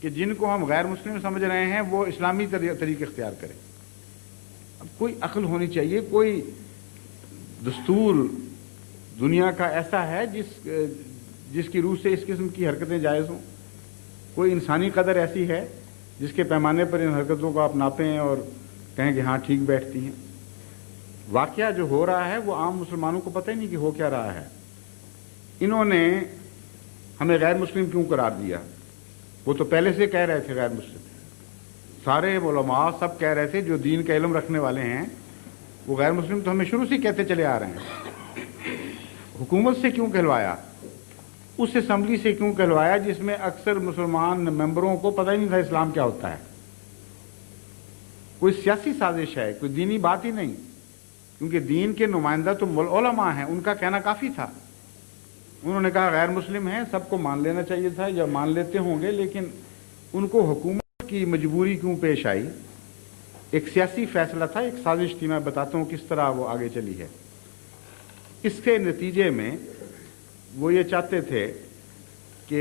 کہ جن کو ہم غیر مسلم سمجھ رہے ہیں وہ اسلامی طریقے اختیار کریں. اب کوئی عقل ہونی چاہیے. کوئی دستور دنیا کا ایسا ہے جس کی روح سے اس قسم کی حرکتیں جائز ہوں؟ کوئی انسانی قدر ایسی ہے جس کے پیمانے پر ان حرکتوں کو آپ ناپیں اور کہیں کہ ہاں ٹھیک بیٹھتی ہیں؟ واقعہ جو ہو رہا ہے وہ عام مسلمانوں کو پتہ ہی نہیں کہ ہو کیا رہا ہے. انہوں نے ہمیں غیر مسلم کیوں قرار دیا؟ وہ تو پہلے سے کہہ رہے تھے غیر مسلم. سارے علماء سب کہہ رہے تھے جو دین کا علم رکھنے والے ہیں وہ غیر مسلم تو ہمیں شروع سے کہتے چلے آ رہے ہیں. حکومت سے کیوں کہلوایا؟ اس اسمبلی سے کیوں کہلوایا جس میں اکثر مسلمان ممبروں کو پتہ ہی نہیں تھا اسلام کیا ہوتا ہے؟ کوئی سیاسی سازش ہے، کوئی دینی بات ہی نہیں. کیونکہ دین کے نمائندہ تو علماء ہیں، ان کا کہنا کافی تھا. انہوں نے کہا غیر مسلم ہیں، سب کو مان لینا چاہیے تھا یا مان لیتے ہوں گے، لیکن ان کو حکومت کی مجبوری کیوں پیش آئی؟ ایک سیاسی فیصلہ تھا، ایک سازش تھی. میں بتاتا ہوں کس طرح وہ آگے چلی ہے. اس کے نتیجے میں وہ یہ چاہتے تھے کہ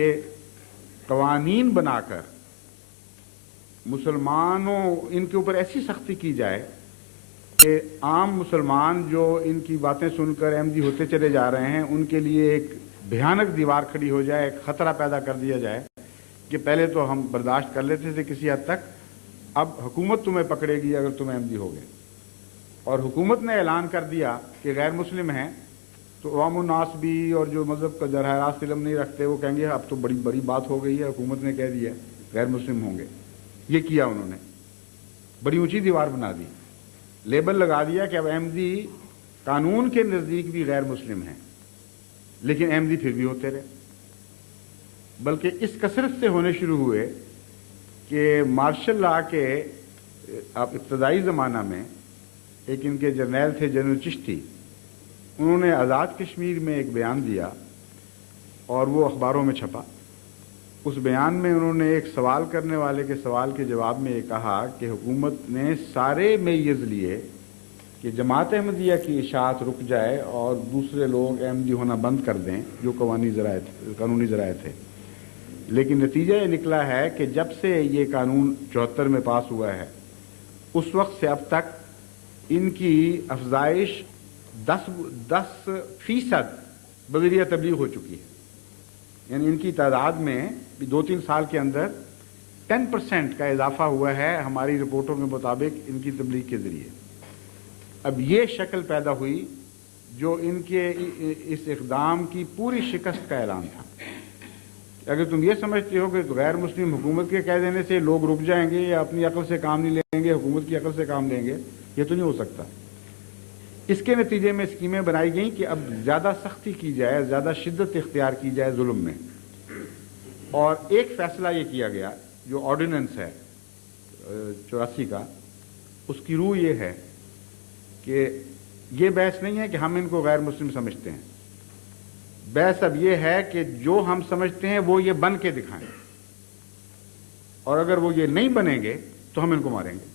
قوانین بنا کر مسلمانوں ان کے اوپر ایسی سختی کی جائے کہ عام مسلمان جو ان کی باتیں سن کر احمدی ہوتے چلے جا رہے ہیں ان کے لیے ایک بھیانک دیوار کھڑی ہو جائے، ایک خطرہ پیدا کر دیا جائے کہ پہلے تو ہم برداشت کر لیتے تھے کسی حد تک، اب حکومت تمہیں پکڑے گی اگر تم احمدی ہو گئے. اور حکومت نے اعلان کر دیا کہ غیر مسلم ہیں تو عوام الناس بھی اور جو مذہب کا براہ راست علم نہیں رکھتے وہ کہیں گے اب تو بڑی بڑی بات ہو گئی ہے، حکومت نے کہہ دیا غیر مسلم ہوں گے. یہ کیا انہوں نے، بڑی اونچی دیوار بنا دی، لیبل لگا دیا کہ اب احمدی قانون کے نزدیک بھی غیر مسلم ہیں، لیکن احمدی پھر بھی ہوتے رہے. بلکہ اس کثرت سے ہونے شروع ہوئے کہ مارشل لا کے ابتدائی زمانہ میں ایک ان کے جرنیل تھے جنرل چشتی، انہوں نے آزاد کشمیر میں ایک بیان دیا اور وہ اخباروں میں چھپا. اس بیان میں انہوں نے ایک سوال کرنے والے کے سوال کے جواب میں یہ کہا کہ حکومت نے سارے میز لیے کہ جماعت احمدیہ کی اشاعت رک جائے اور دوسرے لوگ احمدی ہونا بند کر دیں جو قانونی ذرائع تھے. لیکن نتیجہ یہ نکلا ہے کہ جب سے یہ قانون 74 میں پاس ہوا ہے اس وقت سے اب تک ان کی افزائش 10% بذریعہ تبلیغ ہو چکی ہے. یعنی ان کی تعداد میں 2-3 سال کے اندر 10% کا اضافہ ہوا ہے ہماری رپورٹوں کے مطابق ان کی تبلیغ کے ذریعے. اب یہ شکل پیدا ہوئی جو ان کے اس اقدام کی پوری شکست کا اعلان تھا. اگر تم یہ سمجھتے ہو کہ غیر مسلم حکومت کے کہہ دینے سے لوگ رک جائیں گے یا اپنی عقل سے کام نہیں لیں گے، حکومت کی عقل سے کام لیں گے، یہ تو نہیں ہو سکتا. اس کے نتیجے میں اسکیمیں بنائی گئیں کہ اب زیادہ سختی کی جائے، زیادہ شدت اختیار کی جائے ظلم میں. اور ایک فیصلہ یہ کیا گیا جو آرڈیننس ہے 84 کا، اس کی روح یہ ہے کہ یہ بحث نہیں ہے کہ ہم ان کو غیر مسلم سمجھتے ہیں. بحث اب یہ ہے کہ جو ہم سمجھتے ہیں وہ یہ بن کے دکھائیں، اور اگر وہ یہ نہیں بنیں گے تو ہم ان کو ماریں گے.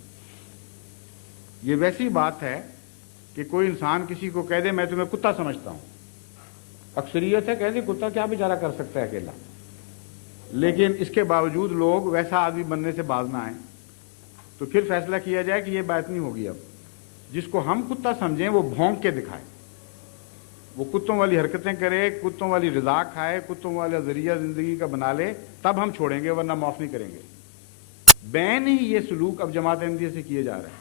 یہ ویسی بات ہے کہ کوئی انسان کسی کو کہہ دے میں تمہیں کتا سمجھتا ہوں، اکثریت ہے کہہ دے کتا کیا بیچارہ کر سکتا ہے اکیلا، لیکن اس کے باوجود لوگ ویسا آدمی بننے سے باز نہ آئیں. تو پھر فیصلہ کیا جائے کہ یہ بات نہیں ہوگی. اب جس کو ہم کتا سمجھیں وہ بھونک کے دکھائے، وہ کتوں والی حرکتیں کرے، کتوں والی غذا کھائے، کتوں والا ذریعہ زندگی کا بنا لے، تب ہم چھوڑیں گے، ورنہ معاف نہیں کریں گے. بین ہی یہ سلوک اب جماعت احمدیہ سے کیے جا رہے ہیں.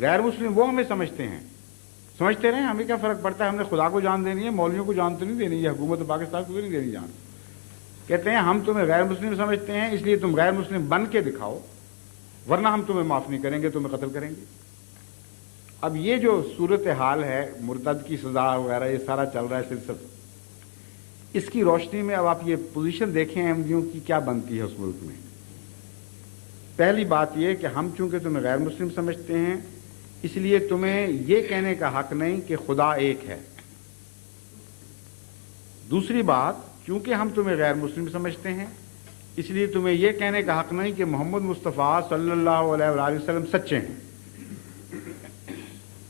غیر مسلم وہ ہمیں سمجھتے ہیں، سمجھتے رہے، ہمیں کیا فرق پڑتا ہے، ہم نے خدا کو جان دینی ہے، مولویوں کو جان تو نہیں دینی ہے، حکومت پاکستان کو نہیں دینی جان. کہتے ہیں ہم تمہیں غیر مسلم سمجھتے ہیں اس لیے تم غیر مسلم بن کے دکھاؤ، ورنہ ہم تمہیں معاف نہیں کریں گے، تمہیں قتل کریں گے. اب یہ جو صورتحال ہے مرتد کی سزا وغیرہ یہ سارا چل رہا ہے سلسلہ، اس کی روشنی میں اب آپ یہ پوزیشن دیکھیں احمدیوں کی کیا بنتی ہے اس ملک میں. پہلی بات یہ کہ ہم چونکہ تمہیں غیر مسلم سمجھتے ہیں اس لیے تمہیں یہ کہنے کا حق نہیں کہ خدا ایک ہے. دوسری بات، چونکہ ہم تمہیں غیر مسلم سمجھتے ہیں اس لیے تمہیں یہ کہنے کا حق نہیں کہ محمد مصطفیٰ صلی اللہ علیہ وآلہ وسلم سچے ہیں.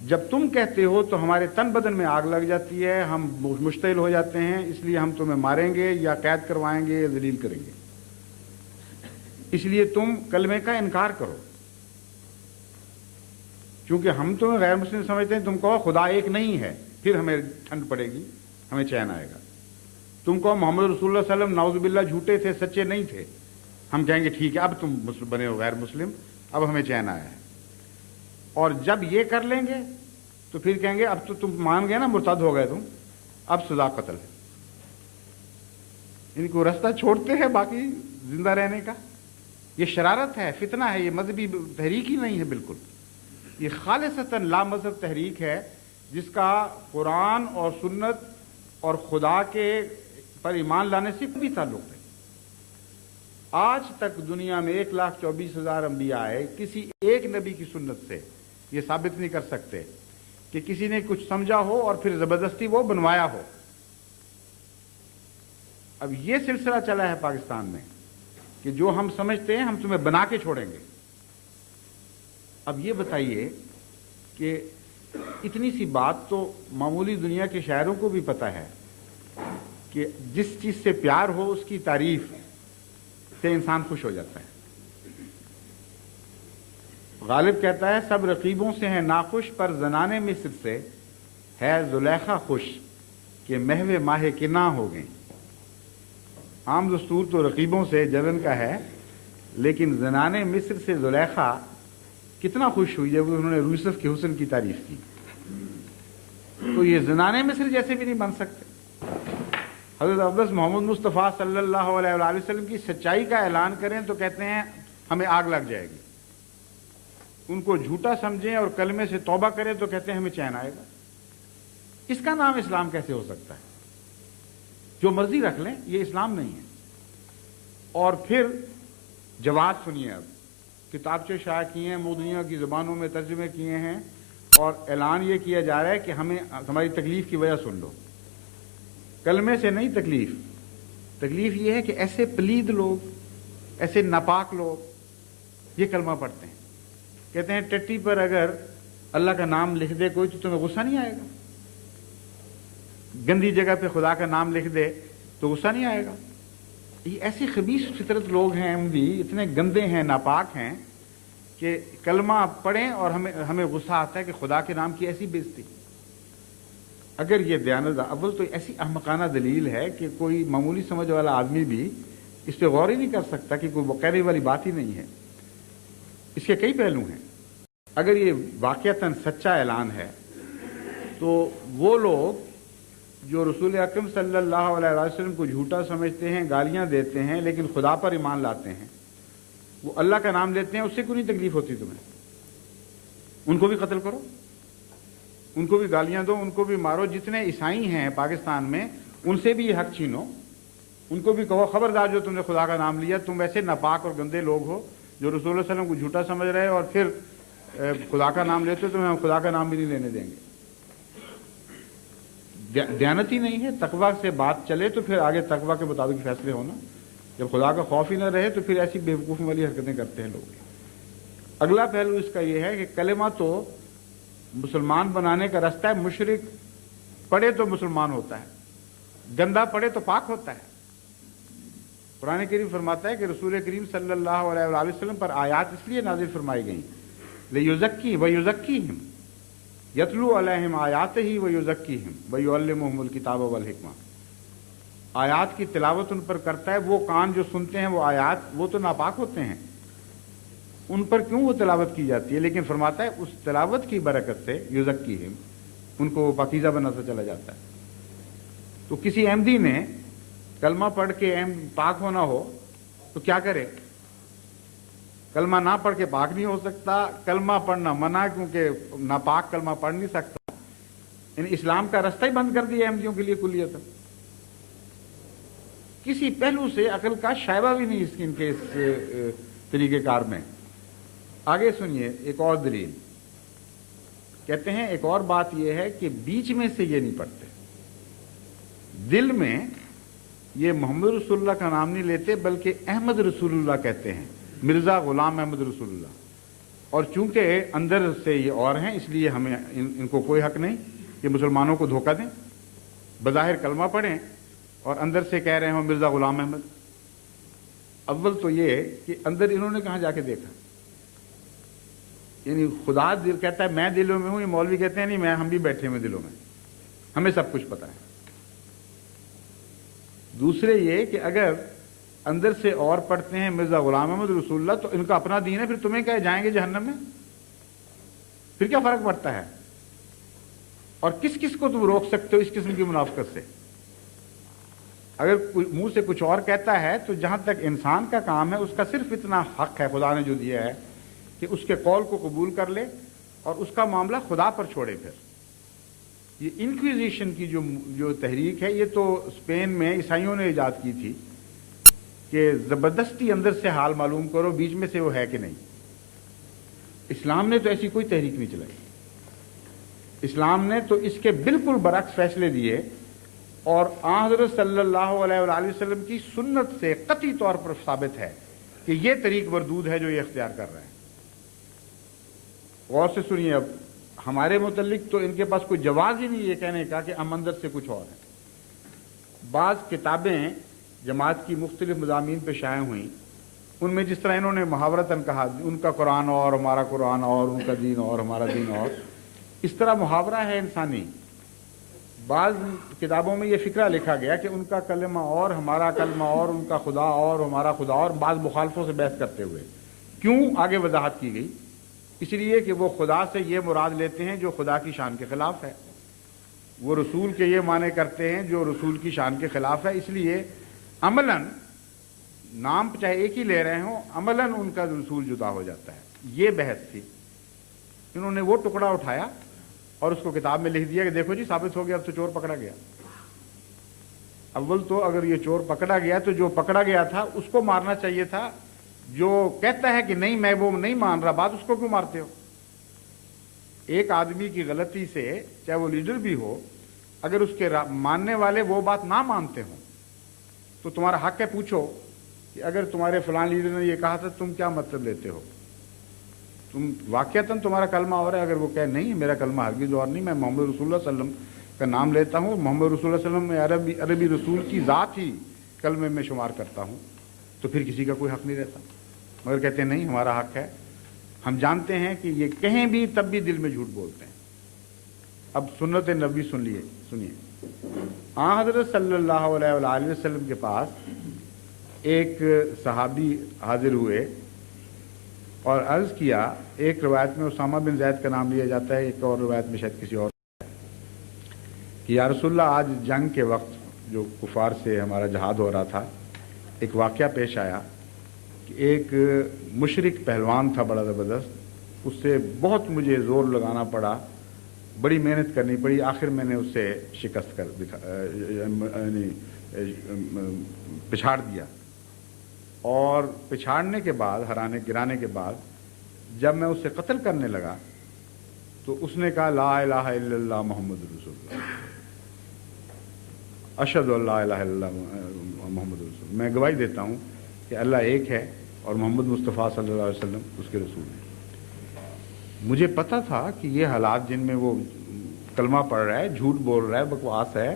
جب تم کہتے ہو تو ہمارے تن بدن میں آگ لگ جاتی ہے، ہم مشتعل ہو جاتے ہیں، اس لیے ہم تمہیں ماریں گے یا قید کروائیں گے یا ذلیل کریں گے. اس لیے تم کلمے کا انکار کرو، چونکہ ہم تمہیں غیر مسلم سمجھتے ہیں، تم کہو خدا ایک نہیں ہے، پھر ہمیں ٹھنڈ پڑے گی، ہمیں چین آئے گا۔ تم کہو محمد رسول اللہ صلی اللہ علیہ وسلم نعوذ باللہ جھوٹے تھے، سچے نہیں تھے، ہم کہیں گے ٹھیک ہے اب تم مسلم بنے ہو غیر مسلم، اب ہمیں چین آیا ہے۔ اور جب یہ کر لیں گے تو پھر کہیں گے اب تو تم مان گئے نا، مرتد ہو گئے تم، اب سزا قتل ہے۔ ان کو راستہ چھوڑتے ہیں باقی زندہ رہنے کا۔ یہ شرارت ہے، فتنہ ہے، یہ مذہبی تحریک ہی نہیں ہے بالکل، یہ خالصتاً لا مذہب تحریک ہے، جس کا قرآن اور سنت اور خدا کے پر ایمان لانے سے بھی تعلق ہے۔ آج تک دنیا میں 1,24,000 انبیاء آئے، کسی ایک نبی کی سنت سے یہ ثابت نہیں کر سکتے کہ کسی نے کچھ سمجھا ہو اور پھر زبردستی وہ بنوایا ہو۔ اب یہ سلسلہ چلا ہے پاکستان میں کہ جو ہم سمجھتے ہیں ہم تمہیں بنا کے چھوڑیں گے۔ اب یہ بتائیے کہ اتنی سی بات تو معمولی دنیا کے شاعروں کو بھی پتہ ہے کہ جس چیز سے پیار ہو اس کی تعریف سے انسان خوش ہو جاتا ہے۔ غالب کہتا ہے سب رقیبوں سے ہیں ناخوش، پر زنانے مصر سے ہے زلیخا خوش کہ محو ماہ کنا ہو گئیں۔ عام دستور تو رقیبوں سے جلن کا ہے، لیکن زنانے مصر سے زلیخا کتنا خوش ہوئی جب انہوں نے یوسف کے حسن کی تعریف کی۔ تو یہ زنانے مصر جیسے بھی نہیں بن سکتے۔ حضرت اقدس محمد مصطفیٰ صلی اللہ علیہ وآلہ وسلم کی سچائی کا اعلان کریں تو کہتے ہیں ہمیں آگ لگ جائے گی، ان کو جھوٹا سمجھیں اور کلمے سے توبہ کریں تو کہتے ہیں ہمیں چین آئے گا۔ اس کا نام اسلام کیسے ہو سکتا ہے؟ جو مرضی رکھ لیں، یہ اسلام نہیں ہے۔ اور پھر جواب سنیے، اب کتابچے شائع کیے ہیں، مدنیہ کی زبانوں میں ترجمے کیے ہیں، اور اعلان یہ کیا جا رہا ہے کہ ہمیں ہماری تکلیف کی وجہ سن لو۔ کلمے سے نہیں تکلیف یہ ہے کہ ایسے پلید لوگ، ایسے ناپاک لوگ یہ کلمہ پڑھتے ہیں، کہتے ہیں ٹٹی پر اگر اللہ کا نام لکھ دے کوئی تو تمہیں غصہ نہیں آئے گا، گندی جگہ پہ خدا کا نام لکھ دے تو غصہ نہیں آئے گا۔ یہ ایسی خبیث فطرت لوگ ہیں، بھی اتنے گندے ہیں، ناپاک ہیں کہ کلمہ پڑھیں اور ہمیں غصہ آتا ہے کہ خدا کے نام کی ایسی بےزتی۔ اگر یہ دیانت اول تو ایسی احمقانہ دلیل ہے کہ کوئی معمولی سمجھ والا آدمی بھی اس پہ غور ہی نہیں کر سکتا کہ کوئی کہنے والی بات ہی نہیں ہے۔ اس کے کئی پہلو ہیں۔ اگر یہ واقعتاً سچا اعلان ہے تو وہ لوگ جو رسول اکرم صلی اللہ علیہ وسلم کو جھوٹا سمجھتے ہیں، گالیاں دیتے ہیں، لیکن خدا پر ایمان لاتے ہیں، وہ اللہ کا نام لیتے ہیں، اس سے کوئی نہیں تکلیف ہوتی تمہیں؟ ان کو بھی قتل کرو، ان کو بھی گالیاں دو، ان کو بھی مارو۔ جتنے عیسائی ہیں پاکستان میں ان سے بھی یہ حق چھینو، ان کو بھی کہو خبردار جو تم نے خدا کا نام لیا، تم ایسے ناپاک اور گندے لوگ ہو جو رسول اللہ علیہ وسلم کو جھوٹا سمجھ رہے اور پھر خدا کا نام لیتے ہو، تمہیں ہم خدا کا نام بھی نہیں لینے دیں گے۔ دیانت ہی نہیں ہے۔ تقویٰ سے بات چلے تو پھر آگے تقویٰ کے مطابق فیصلے ہونا۔ جب خدا کا خوف ہی نہ رہے تو پھر ایسی بیوقوفی والی حرکتیں کرتے ہیں لوگ۔ اگلا پہلو اس کا یہ ہے کہ کلمہ تو مسلمان بنانے کا راستہ ہے۔ مشرک پڑھے تو مسلمان ہوتا ہے، گندا پڑھے تو پاک ہوتا ہے۔ قرآن کریم فرماتا ہے کہ رسول کریم صلی اللہ علیہ وآلہ وسلم پر آیات اس لیے نازل فرمائی گئیں لِیُزَکِّیہِم وَیُزَکِّیہِم یتلو علیہم آیاتہ ویزکیہم ویعلمہم الکتاب والحکمہ۔ آیات کی تلاوت ان پر کرتا ہے، وہ کان جو سنتے ہیں وہ آیات، وہ تو ناپاک ہوتے ہیں، ان پر کیوں وہ تلاوت کی جاتی ہے؟ لیکن فرماتا ہے اس تلاوت کی برکت سے یزکیہم، ان کو پاکیزہ بناتا چلا جاتا ہے۔ تو کسی احمدی نے کلمہ پڑھ کے پاک ہونا ہو تو کیا کرے؟ کلمہ نہ پڑھ کے پاک نہیں ہو سکتا، کلمہ پڑھنا منع کیونکہ ناپاک کلمہ پڑھ نہیں سکتا۔ یعنی اسلام کا راستہ ہی بند کر دیا احمدیوں کے لیے کلیتاً۔ کسی پہلو سے عقل کا شائبہ بھی نہیں ان کے اس طریقہ کار میں۔ آگے سنیے ایک اور دلیل، کہتے ہیں ایک اور بات یہ ہے کہ بیچ میں سے یہ نہیں پڑھتے، دل میں یہ محمد رسول اللہ کا نام نہیں لیتے بلکہ احمد رسول اللہ کہتے ہیں، مرزا غلام احمد رسول اللہ۔ اور چونکہ اندر سے یہ اور ہیں اس لیے ہمیں ان کو کوئی حق نہیں کہ مسلمانوں کو دھوکہ دیں، بظاہر کلمہ پڑھیں اور اندر سے کہہ رہے ہوں مرزا غلام احمد۔ اول تو یہ کہ اندر انہوں نے کہاں جا کے دیکھا، یعنی خدا دل کہتا ہے میں دلوں میں ہوں، یہ مولوی کہتے ہیں نہیں ہم بھی بیٹھے ہوئے دلوں میں، ہمیں سب کچھ پتا ہے۔ دوسرے یہ کہ اگر اندر سے اور پڑھتے ہیں مرزا غلام احمد رسول اللہ تو ان کا اپنا دین ہے، پھر تمہیں کیا جائیں گے جہنم میں؟ پھر کیا فرق پڑتا ہے؟ اور کس کس کو تم روک سکتے ہو اس قسم کی منافقت سے؟ اگر منہ سے کچھ اور کہتا ہے تو جہاں تک انسان کا کام ہے اس کا صرف اتنا حق ہے خدا نے جو دیا ہے کہ اس کے قول کو قبول کر لے اور اس کا معاملہ خدا پر چھوڑے۔ پھر یہ انکویزیشن کی جو تحریک ہے یہ تو اسپین میں عیسائیوں نے ایجاد کی تھی کہ زبردستی اندر سے حال معلوم کرو بیچ میں سے وہ ہے کہ نہیں۔ اسلام نے تو ایسی کوئی تحریک نہیں چلائی، اسلام نے تو اس کے بالکل برعکس فیصلے دیے، اور آن حضرت صلی اللہ علیہ وآلہ وسلم کی سنت سے قطعی طور پر ثابت ہے کہ یہ طریق مردود ہے جو یہ اختیار کر رہے ہیں۔ غور سے سنیے، اب ہمارے متعلق تو ان کے پاس کوئی جواز ہی نہیں یہ کہنے کا کہ ہم اندر سے کچھ اور ہیں۔ بعض کتابیں جماعت کی مختلف مضامین پہ شائع ہوئیں، ان میں جس طرح انہوں نے محاورتاً کہا ان کا قرآن اور ہمارا قرآن اور ان کا دین اور ہمارا دین اور، اس طرح محاورہ ہے انسانی۔ بعض کتابوں میں یہ فکرہ لکھا گیا کہ ان کا کلمہ اور ہمارا کلمہ اور ان کا خدا اور ہمارا خدا اور، بعض مخالفوں سے بحث کرتے ہوئے۔ کیوں آگے وضاحت کی گئی؟ اس لیے کہ وہ خدا سے یہ مراد لیتے ہیں جو خدا کی شان کے خلاف ہے، وہ رسول کے یہ معنی کرتے ہیں جو رسول کی شان کے خلاف ہے، اس لیے عملاً نام چاہے ایک ہی لے رہے ہوں عملاً ان کا رسول جدا ہو جاتا ہے۔ یہ بحث تھی، انہوں نے وہ ٹکڑا اٹھایا اور اس کو کتاب میں لکھ دیا کہ دیکھو جی ثابت ہو گیا، اب تو چور پکڑا گیا۔ اول تو اگر یہ چور پکڑا گیا تو جو پکڑا گیا تھا اس کو مارنا چاہیے تھا، جو کہتا ہے کہ نہیں میں وہ نہیں مان رہا بات، اس کو کیوں مارتے ہو؟ ایک آدمی کی غلطی سے چاہے وہ لیڈر بھی ہو، اگر اس کے ماننے والے وہ بات نہ مانتے ہوں تو تمہارا حق ہے پوچھو کہ اگر تمہارے فلاں لیڈر نے یہ کہا تھا تم کیا مطلب لیتے ہو؟ تم واقعتاً تمہارا کلمہ اور ہے، اگر وہ کہے نہیں میرا کلمہ ہرگز اور نہیں، میں محمد رسول اللہ صلی اللہ علیہ وسلم کا نام لیتا ہوں، محمد رسول اللہ صلی اللہ علیہ وسلم میں عربی رسول کی ذات ہی کلمے میں شمار کرتا ہوں، تو پھر کسی کا کوئی حق نہیں رہتا۔ مگر کہتے ہیں نہیں ہمارا حق ہے، ہم جانتے ہیں کہ یہ کہیں بھی تب بھی دل میں جھوٹ بولتے ہیں۔ اب سنت نبی سنیے، حضرت صلی اللہ علیہ وآلہ وسلم کے پاس ایک صحابی حاضر ہوئے اور عرض کیا، ایک روایت میں اسامہ بن زید کا نام لیا جاتا ہے، ایک اور روایت میں شاید کسی اور، کہ یا رسول اللہ آج جنگ کے وقت جو کفار سے ہمارا جہاد ہو رہا تھا ایک واقعہ پیش آیا کہ ایک مشرک پہلوان تھا بڑا زبردست، اس سے بہت مجھے زور لگانا پڑا، بڑی محنت کرنی پڑی، آخر میں نے اسے شکست کر پچھاڑ دیا، اور پچھاڑنے کے بعد گرانے کے بعد جب میں اسے قتل کرنے لگا تو اس نے کہا لا الہ الا اللہ محمد رسول اللہ، اشہد ان لا الہ الا اللہ محمد رسول اللہ، میں گواہی دیتا ہوں کہ اللہ ایک ہے اور محمد مصطفیٰ صلی اللہ علیہ وسلم اس کے رسول ہیں۔ مجھے پتا تھا کہ یہ حالات جن میں وہ کلمہ پڑھ رہا ہے، جھوٹ بول رہا ہے، بکواس ہے،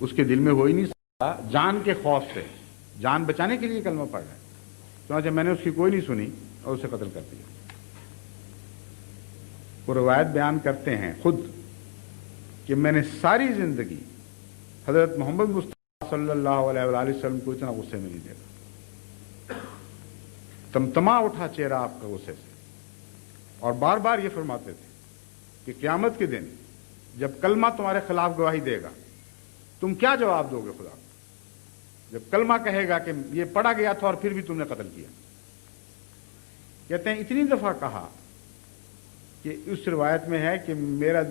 اس کے دل میں ہو ہی نہیں سکتا، جان کے خوف سے، جان بچانے کے لیے کلمہ پڑھ رہا ہے، چنانچہ میں نے اس کی کوئی نہیں سنی اور اسے قتل کر دیا۔ وہ روایت بیان کرتے ہیں خود کہ میں نے ساری زندگی حضرت محمد مصطفیٰ صلی اللہ علیہ وآلہ وسلم کو اتنا غصے میں نہیں دیکھا، تمتما اٹھا چہرہ آپ کا غصے سے، اور بار بار یہ فرماتے تھے کہ قیامت کے دن جب کلمہ تمہارے خلاف گواہی دے گا تم کیا جواب دو گے خدا کو؟ جب کلمہ کہے گا کہ یہ پڑھا گیا تھا اور پھر بھی تم نے قتل کیا۔ کہتے ہیں اتنی دفعہ کہا کہ اس روایت میں ہے کہ میرا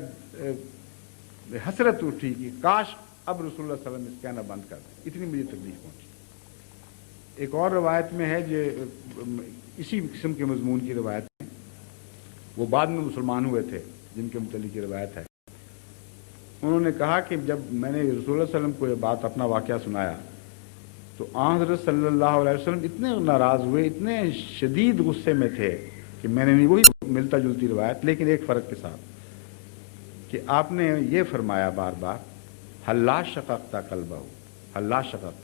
حسرت اٹھی کہ کاش اب رسول اللہ صلی اللہ علیہ وسلم اس کہنا بند کر دیں، اتنی مجھے تکلیف پہنچی۔ ایک اور روایت میں ہے جو اسی قسم کے مضمون کی روایت ہے، وہ بعد میں مسلمان ہوئے تھے جن کے متعلق یہ روایت ہے، انہوں نے کہا کہ جب میں نے رسول اللہ صلی اللہ علیہ وسلم کو یہ بات اپنا واقعہ سنایا تو آن حضرت صلی اللہ علیہ وسلم اتنے ناراض ہوئے، اتنے شدید غصے میں تھے کہ میں نے وہی ملتا جلتی روایت لیکن ایک فرق کے ساتھ کہ آپ نے یہ فرمایا بار بار حلا شققت قلبہ، حلا شققت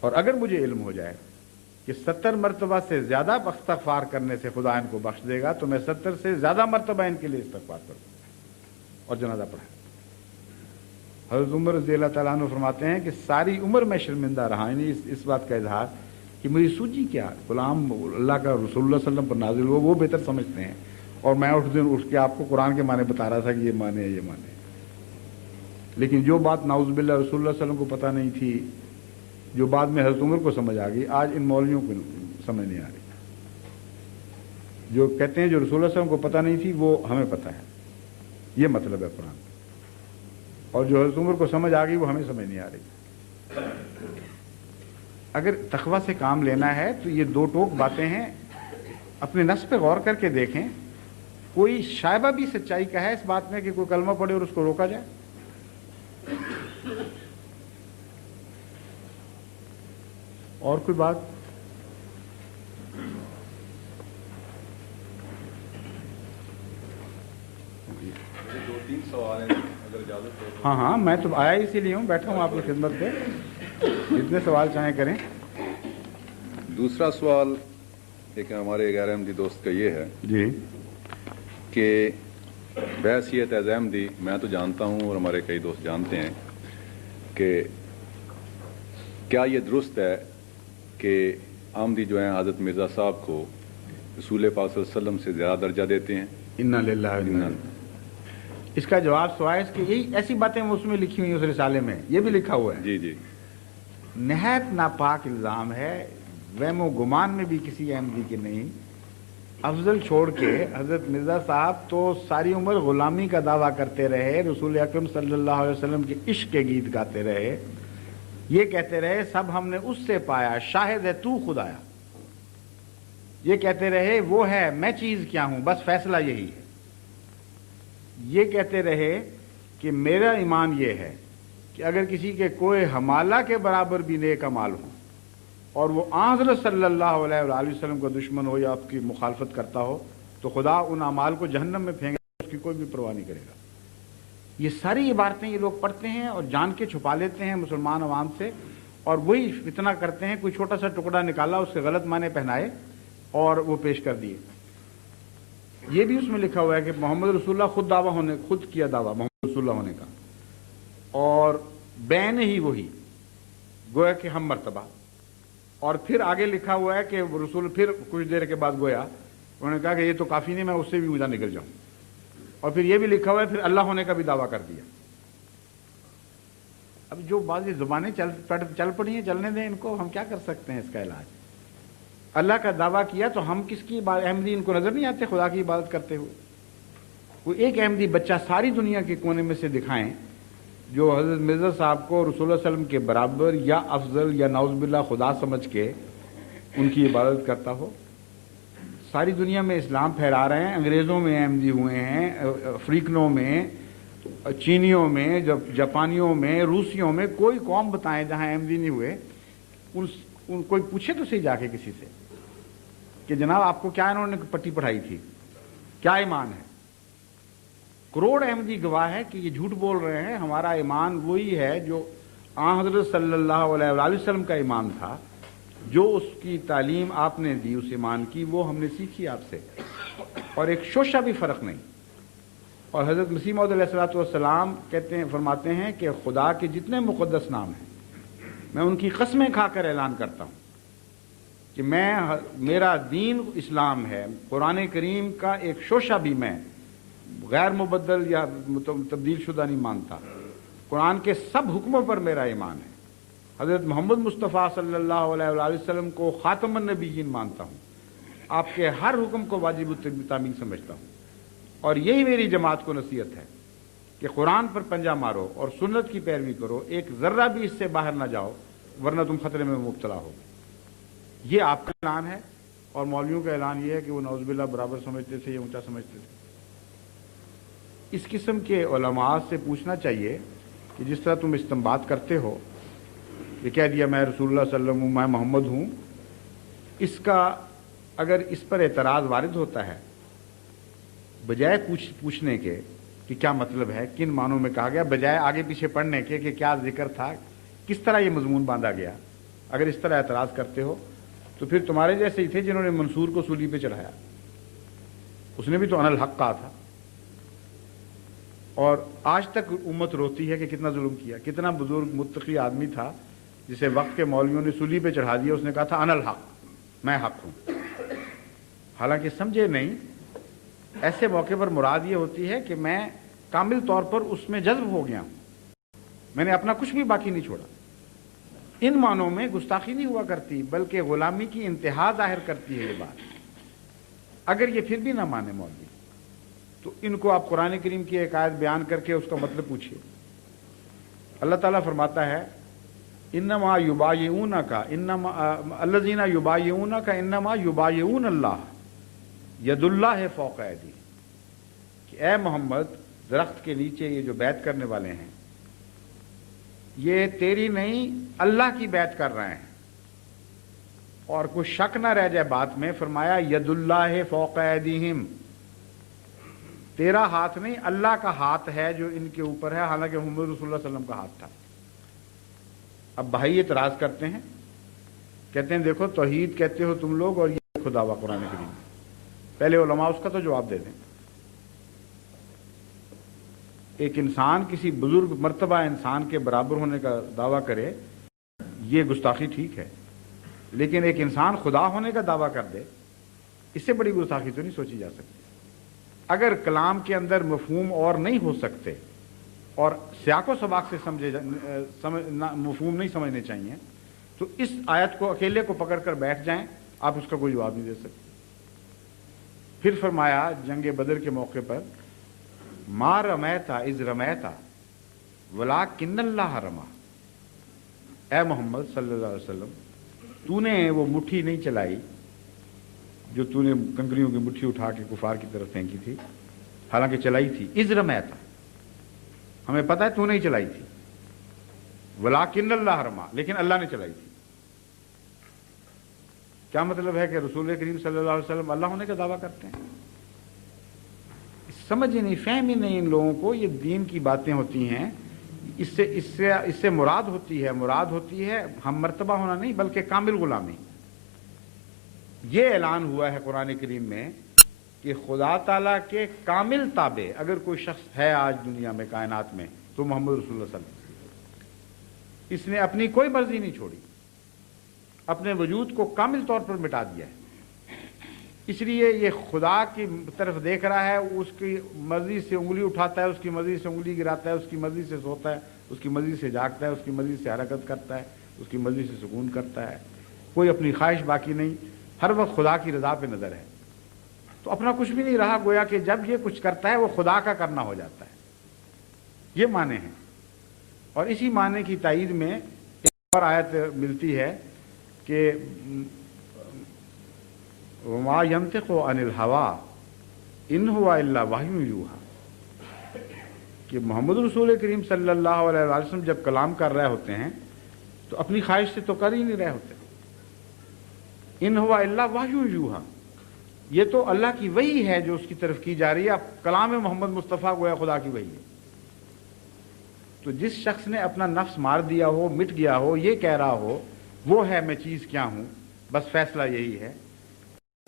اور اگر مجھے علم ہو جائے کہ 70 مرتبہ سے زیادہ استغفار کرنے سے خدا ان کو بخش دے گا تو میں 70 سے زیادہ مرتبہ ان کے لیے استغفار کروں اور جنازہ پڑھاؤں۔ حضرت عمر رضی اللہ تعالیٰ عنہ فرماتے ہیں کہ ساری عمر میں شرمندہ رہا، یعنی اس بات کا اظہار کہ میری سوچی کیا، غلام اللہ کا رسول اللہ صلی اللہ علیہ وسلم پر نازل ہوا، وہ بہتر سمجھتے ہیں، اور میں اٹھ کے آپ کو قرآن کے معنی بتا رہا تھا کہ یہ معنی ہے، یہ معنی ہے۔ لیکن جو بات نعوذ باللہ رسول اللہ صلی اللہ علیہ وسلم کو پتہ نہیں تھی، جو بعد میں حضرت عمر کو سمجھ آ گئی، آج ان مولویوں کو سمجھ نہیں آ رہی۔ جو کہتے ہیں جو رسول اللہ صلی اللہ علیہ وسلم کو پتہ نہیں تھی وہ ہمیں پتہ ہے، یہ مطلب ہے قرآن، اور جو حضرت عمر کو سمجھ آ گئی وہ ہمیں سمجھ نہیں آ رہی۔ اگر تقویٰ سے کام لینا ہے تو یہ دو ٹوک باتیں ہیں، اپنے نفس پہ غور کر کے دیکھیں، کوئی شائبہ بھی سچائی کا ہے اس بات میں کہ کوئی کلمہ پڑھے اور اس کو روکا جائے؟ اور کوئی بات؟ دو تین سوال ہیں اگر اجازت ہو۔ ہاں میں تو آیا اسی لیے ہوں، بیٹھا ہوں آپ کی خدمت پہ، جتنے سوال چاہیں کریں۔ دوسرا سوال ایک ہمارے غیر احمدی دوست کا یہ ہے جی کہ بحیثیت ایز احمدی میں تو جانتا ہوں اور ہمارے کئی دوست جانتے ہیں کہ کیا یہ درست ہے کہ احمدی جو ہیں حضرت مرزا صاحب کو رسول پاک صلی اللہ علیہ وسلم سے زیادہ درجہ دیتے ہیں؟ انا للہ و انا الیہ۔ اس کا جواب سوائے اس کہ یہی ایسی باتیں اس میں لکھی ہوئی ہیں، اس رسالے میں یہ بھی لکھا ہوا ہے۔ جی جی نہایت ناپاک الزام ہے، وہم و گمان میں بھی کسی احمدی کے نہیں۔ افضل چھوڑ کے حضرت مرزا صاحب تو ساری عمر غلامی کا دعویٰ کرتے رہے، رسول اکرم صلی اللہ علیہ وسلم کے عشق کے گیت گاتے رہے، یہ کہتے رہے سب ہم نے اس سے پایا، شاہد ہے تو خدایا، یہ کہتے رہے وہ ہے میں چیز کیا ہوں، بس فیصلہ یہی ہے، یہ کہتے رہے کہ میرا ایمان یہ ہے کہ اگر کسی کے کوئی حمالہ کے برابر بھی نیک اعمال ہوں اور وہ حضرت صلی اللہ علیہ وآلہ وسلم کا دشمن ہو یا آپ کی مخالفت کرتا ہو تو خدا ان اعمال کو جہنم میں پھینکے گا، اس کی کوئی بھی پرواہ نہیں کرے گا۔ یہ ساری عبارتیں یہ لوگ پڑھتے ہیں اور جان کے چھپا لیتے ہیں مسلمان عوام سے، اور وہی فتنہ کرتے ہیں، کوئی چھوٹا سا ٹکڑا نکالا، اس کے غلط معنی پہنائے اور وہ پیش کر دیے۔ یہ بھی اس میں لکھا ہوا ہے کہ محمد رسول اللہ خود کیا دعویٰ محمد رسول اللہ ہونے کا، اور بین ہی وہی گویا کہ ہم مرتبہ، اور پھر آگے لکھا ہوا ہے کہ رسول پھر کچھ دیر کے بعد گویا انہوں نے کہا کہ یہ تو کافی نہیں، میں اس سے بھی مجھے نکل جاؤں، اور پھر یہ بھی لکھا ہوا ہے پھر اللہ ہونے کا بھی دعویٰ کر دیا۔ اب جو بعض زبانیں چل پڑی ہیں، چلنے دیں ان کو، ہم کیا کر سکتے ہیں اس کا علاج؟ اللہ کا دعویٰ کیا تو ہم کس کی احمدی ان کو نظر نہیں آتے خدا کی عبادت کرتے ہوئے؟ کوئی ایک احمدی بچہ ساری دنیا کے کونے میں سے دکھائیں جو حضرت مرزا صاحب کو رسول اللہ علیہ وسلم کے برابر یا افضل یا نعوذ باللہ خدا سمجھ کے ان کی عبادت کرتا ہو۔ ساری دنیا میں اسلام پھیلا رہے ہیں، انگریزوں میں احمدی ہوئے ہیں، افریقنوں میں، چینیوں میں، جاپانیوں میں، روسیوں میں، کوئی قوم بتائیں جہاں احمدی نہیں ہوئے، ان کوئی پوچھے تو صحیح جا کے کسی سے کہ جناب آپ کو کیا انہوں نے پٹی پڑھائی تھی، کیا ایمان ہے؟ کروڑ احمدی گواہ ہے کہ یہ جھوٹ بول رہے ہیں، ہمارا ایمان وہی ہے جو حضرت صلی اللہ علیہ وآلہ وسلم کا ایمان تھا، جو اس کی تعلیم آپ نے دی اس ایمان کی وہ ہم نے سیکھی آپ سے، اور ایک شوشہ بھی فرق نہیں۔ اور حضرت مسیح موعود علیہ الصلوۃ والسلام فرماتے ہیں کہ خدا کے جتنے مقدس نام ہیں میں ان کی قسمیں کھا کر اعلان کرتا ہوں کہ میرا دین اسلام ہے، قرآن کریم کا ایک شوشہ بھی میں غیر مبدل یا تبدیل شدہ نہیں مانتا، قرآن کے سب حکموں پر میرا ایمان ہے، حضرت محمد مصطفیٰ صلی اللہ علیہ وآلہ وسلم کو خاتم النبیین مانتا ہوں، آپ کے ہر حکم کو واجب التعمیل سمجھتا ہوں، اور یہی میری جماعت کو نصیحت ہے کہ قرآن پر پنجہ مارو اور سنت کی پیروی کرو، ایک ذرہ بھی اس سے باہر نہ جاؤ ورنہ تم خطرے میں مبتلا ہو۔ یہ آپ کا اعلان ہے، اور مولویوں کا اعلان یہ ہے کہ وہ نعوذ باللہ برابر سمجھتے تھے یا اونچا سمجھتے تھے۔ اس قسم کے علماء سے پوچھنا چاہیے کہ جس طرح تم استنباط کرتے ہو، یہ کہہ دیا میں رسول اللہ صلی اللہ علیہ وسلم میں محمد ہوں، اس کا اگر اس پر اعتراض وارد ہوتا ہے بجائے پوچھنے کے کہ کیا مطلب ہے، کن معنوں میں کہا گیا، بجائے آگے پیچھے پڑھنے کے کہ کیا ذکر تھا، کس طرح یہ مضمون باندھا گیا، اگر اس طرح اعتراض کرتے ہو تو پھر تمہارے جیسے ہی تھے جنہوں نے منصور کو سولی پہ چڑھایا، اس نے بھی تو انا الحق کہا تھا، اور آج تک امت روتی ہے کہ کتنا ظلم کیا. کتنا بزرگ متقی آدمی تھا جسے وقت کے مولویوں نے سولی پہ چڑھا دیا، اس نے کہا تھا انا الحق، میں حق ہوں. حالانکہ سمجھے نہیں، ایسے موقع پر مراد یہ ہوتی ہے کہ میں کامل طور پر اس میں جذب ہو گیا ہوں، میں نے اپنا کچھ بھی باقی نہیں چھوڑا. ان معنوں میں گستاخی نہیں ہوا کرتی بلکہ غلامی کی انتہا ظاہر کرتی ہے یہ بات. اگر یہ پھر بھی نہ مانے مولوی تو ان کو آپ قرآن کریم کی ایک آیت بیان کر کے اس کا مطلب پوچھیے. اللہ تعالیٰ فرماتا ہے انما یبایعونک انما الذین یبایعونک انما یبایعون اللہ ید اللہ فوق ایدیہم، کہ اے محمد درخت کے نیچے یہ جو بیعت کرنے والے ہیں یہ تیری نہیں اللہ کی بیعت کر رہے ہیں. اور کوئی شک نہ رہ جائے بات میں، فرمایا ید اللہ فوق ایدیہم، تیرا ہاتھ نہیں اللہ کا ہاتھ ہے جو ان کے اوپر ہے، حالانکہ محمد رسول اللہ صلی اللہ علیہ وسلم کا ہاتھ تھا. اب بھائی اعتراض کرتے ہیں، کہتے ہیں دیکھو توحید کہتے ہو تم لوگ اور یہ خدا وا قرآن کریم. پہلے علماء اس کا تو جواب دے دیں. ایک انسان کسی بزرگ مرتبہ انسان کے برابر ہونے کا دعویٰ کرے یہ گستاخی ٹھیک ہے، لیکن ایک انسان خدا ہونے کا دعویٰ کر دے اس سے بڑی گستاخی تو نہیں سوچی جا سکتی. اگر کلام کے اندر مفہوم اور نہیں ہو سکتے اور سیاق و سباق سے مفہوم نہیں سمجھنے چاہیے تو اس آیت کو اکیلے کو پکڑ کر بیٹھ جائیں، آپ اس کا کوئی جواب نہیں دے سکتے. پھر فرمایا جنگ بدر کے موقع پر ما رمیتا اذ رمیتا ولکن اللہ رما، اے محمد صلی اللہ علیہ وسلم تو نے وہ مٹھی نہیں چلائی جو تو نے کنکریوں کی مٹھی اٹھا کے کفار کی طرف پھینکی تھی، حالانکہ چلائی تھی. اذ رمیتا، ہمیں پتہ ہے تو نہیں چلائی تھی، ولکن اللہ رما، لیکن اللہ نے چلائی تھی. کیا مطلب ہے کہ رسول کریم صلی اللہ علیہ وسلم اللہ ہونے کا دعویٰ کرتے ہیں؟ سمجھ ہی نہیں، فہم ہی نہیں ان لوگوں کو. یہ دین کی باتیں ہوتی ہیں، اس سے مراد ہوتی ہے ہم مرتبہ ہونا نہیں بلکہ کامل غلامی. یہ اعلان ہوا ہے قرآن کریم میں کہ خدا تعالیٰ کے کامل تابع اگر کوئی شخص ہے آج دنیا میں کائنات میں تو محمد رسول اللہ صلی اللہ علیہ وسلم. اس نے اپنی کوئی مرضی نہیں چھوڑی، اپنے وجود کو کامل طور پر مٹا دیا ہے. اس لیے یہ خدا کی طرف دیکھ رہا ہے، اس کی مرضی سے انگلی اٹھاتا ہے، اس کی مرضی سے انگلی گراتا ہے، اس کی مرضی سے سوتا ہے، اس کی مرضی سے جاگتا ہے، اس کی مرضی سے حرکت کرتا ہے، اس کی مرضی سے سکون کرتا ہے. کوئی اپنی خواہش باقی نہیں، ہر وقت خدا کی رضا پہ نظر ہے. تو اپنا کچھ بھی نہیں رہا، گویا کہ جب یہ کچھ کرتا ہے وہ خدا کا کرنا ہو جاتا ہے. یہ معنی ہیں. اور اسی معنی کی تائید میں ایک اور آیت ملتی ہے کہ وما ينطق عن الهوى ان هو الا وحی یوحی، کہ محمد رسول کریم صلی اللہ علیہ وسلم جب کلام کر رہے ہوتے ہیں تو اپنی خواہش سے تو کر ہی نہیں رہے ہوتے. ان هو الا وحی یوحی، یہ تو اللہ کی وحی ہے جو اس کی طرف کی جا رہی ہے. اب کلام محمد مصطفیٰ گویا خدا کی وحی ہے. تو جس شخص نے اپنا نفس مار دیا ہو، مٹ گیا ہو، یہ کہہ رہا ہو وہ ہے میں چیز کیا ہوں، بس فیصلہ یہی ہے،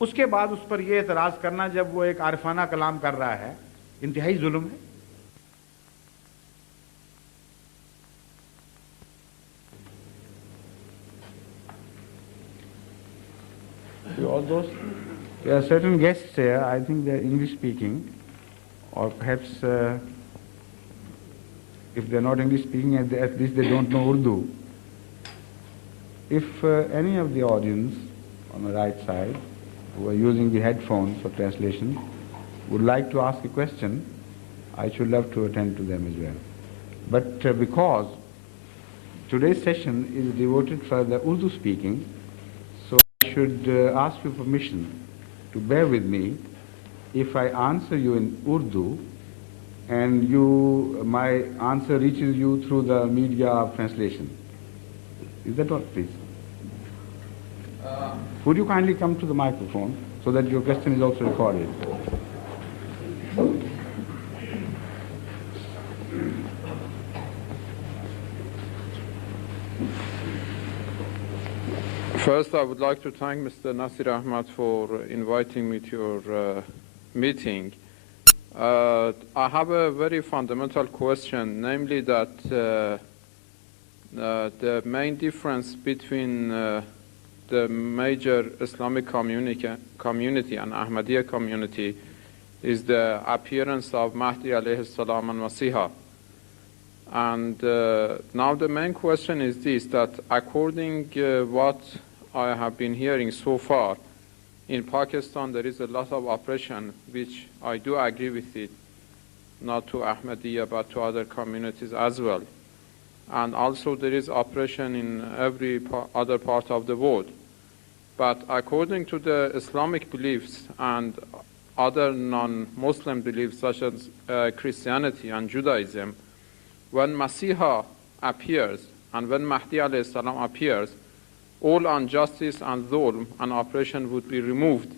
اس کے بعد اس پر یہ اعتراض کرنا جب وہ ایک عارفانہ کلام کر رہا ہے، انتہائی ظلم ہے. All those, there are certain guests here, I think they are English speaking, or perhaps if they are not English speaking, at least they don't know Urdu. If any of the audience on the right side who are using the headphones for translation would like to ask a question, I should love to attend to them as well. But because today's session is devoted for the Urdu speaking, so I should ask your permission to bear with me if I answer you in Urdu and my answer reaches you through the media of translation. Is that all, please? Would you kindly come to the microphone so that your question is also recorded? First, I would like to thank Mr. Nasir Ahmad for inviting me to your meeting. I have a very fundamental question, namely that the main difference between the major Islamic community and Ahmadiyya community is the appearance of Mahdi alayhi salam and Masiha. And now the main question is this, that according what I have been hearing so far, in Pakistan there is a lot of oppression, which I do agree with it, not to Ahmadiyya but to other communities as well. And also there is oppression in every other part of the world. But according to the Islamic beliefs and other non-Muslim beliefs such as Christianity and Judaism, when Masiha appears and when Mahdi alayhi salam appears, all injustice and dhulm and oppression would be removed.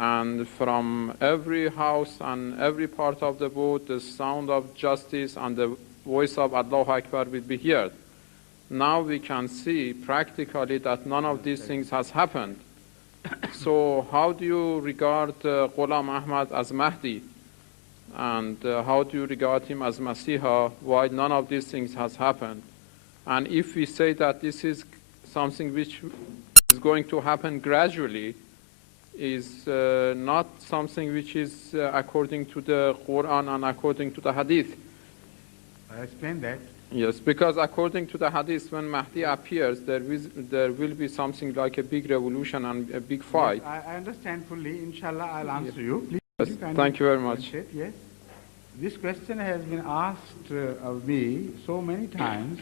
And from every house and every part of the world, the sound of justice and the voice of Allahu Akbar will be heard. Now we can see practically that none of these things has happened. So how do you regard Ghulam Ahmad as Mahdi? And how do you regard him as Masiha, why none of these things has happened? And if we say that this is something which is going to happen gradually, is not something which is according to the Quran and according to the Hadith. I explained that. Yes, because according to the Hadith, when Mahdi appears, there will be something like a big revolution and a big fight. Yes, I understand fully. Inshallah, I'll answer you. Please. Yes, thank you very much. Yes. This question has been asked of me so many times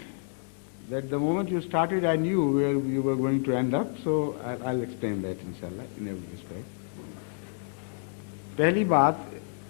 that the moment you started, I knew where you were going to end up, so I'll explain that, inshallah, in every respect. Pehli baat,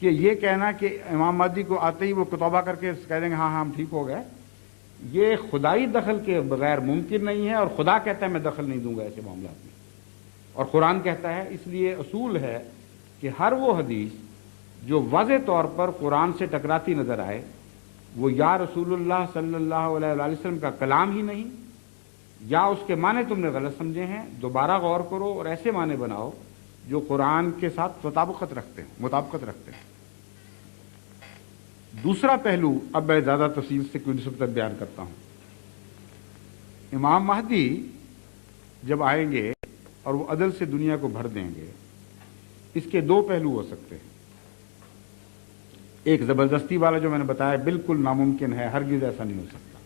کہ یہ کہنا کہ امام مہدی کو آتے ہی وہ توبہ کر کے کہہ دیں گے ہاں ہم ٹھیک ہو گئے، یہ خدائی دخل کے بغیر ممکن نہیں ہے، اور خدا کہتا ہے میں دخل نہیں دوں گا ایسے معاملات میں، اور قرآن کہتا ہے۔ اس لیے اصول ہے کہ ہر وہ حدیث جو واضح طور پر قرآن سے ٹکراتی نظر آئے وہ یا رسول اللہ صلی اللہ علیہ وآلہ وسلم کا کلام ہی نہیں، یا اس کے معنی تم نے غلط سمجھے ہیں، دوبارہ غور کرو اور ایسے معنی بناؤ جو قرآن کے ساتھ مطابقت رکھتے ہیں۔ دوسرا پہلو اب میں زیادہ تفصیل سے کوئی نسبت بیان کرتا ہوں۔ امام مہدی جب آئیں گے اور وہ عدل سے دنیا کو بھر دیں گے، اس کے دو پہلو ہو سکتے ہیں۔ ایک زبردستی والا جو میں نے بتایا بالکل ناممکن ہے، ہرگز ایسا نہیں ہو سکتا۔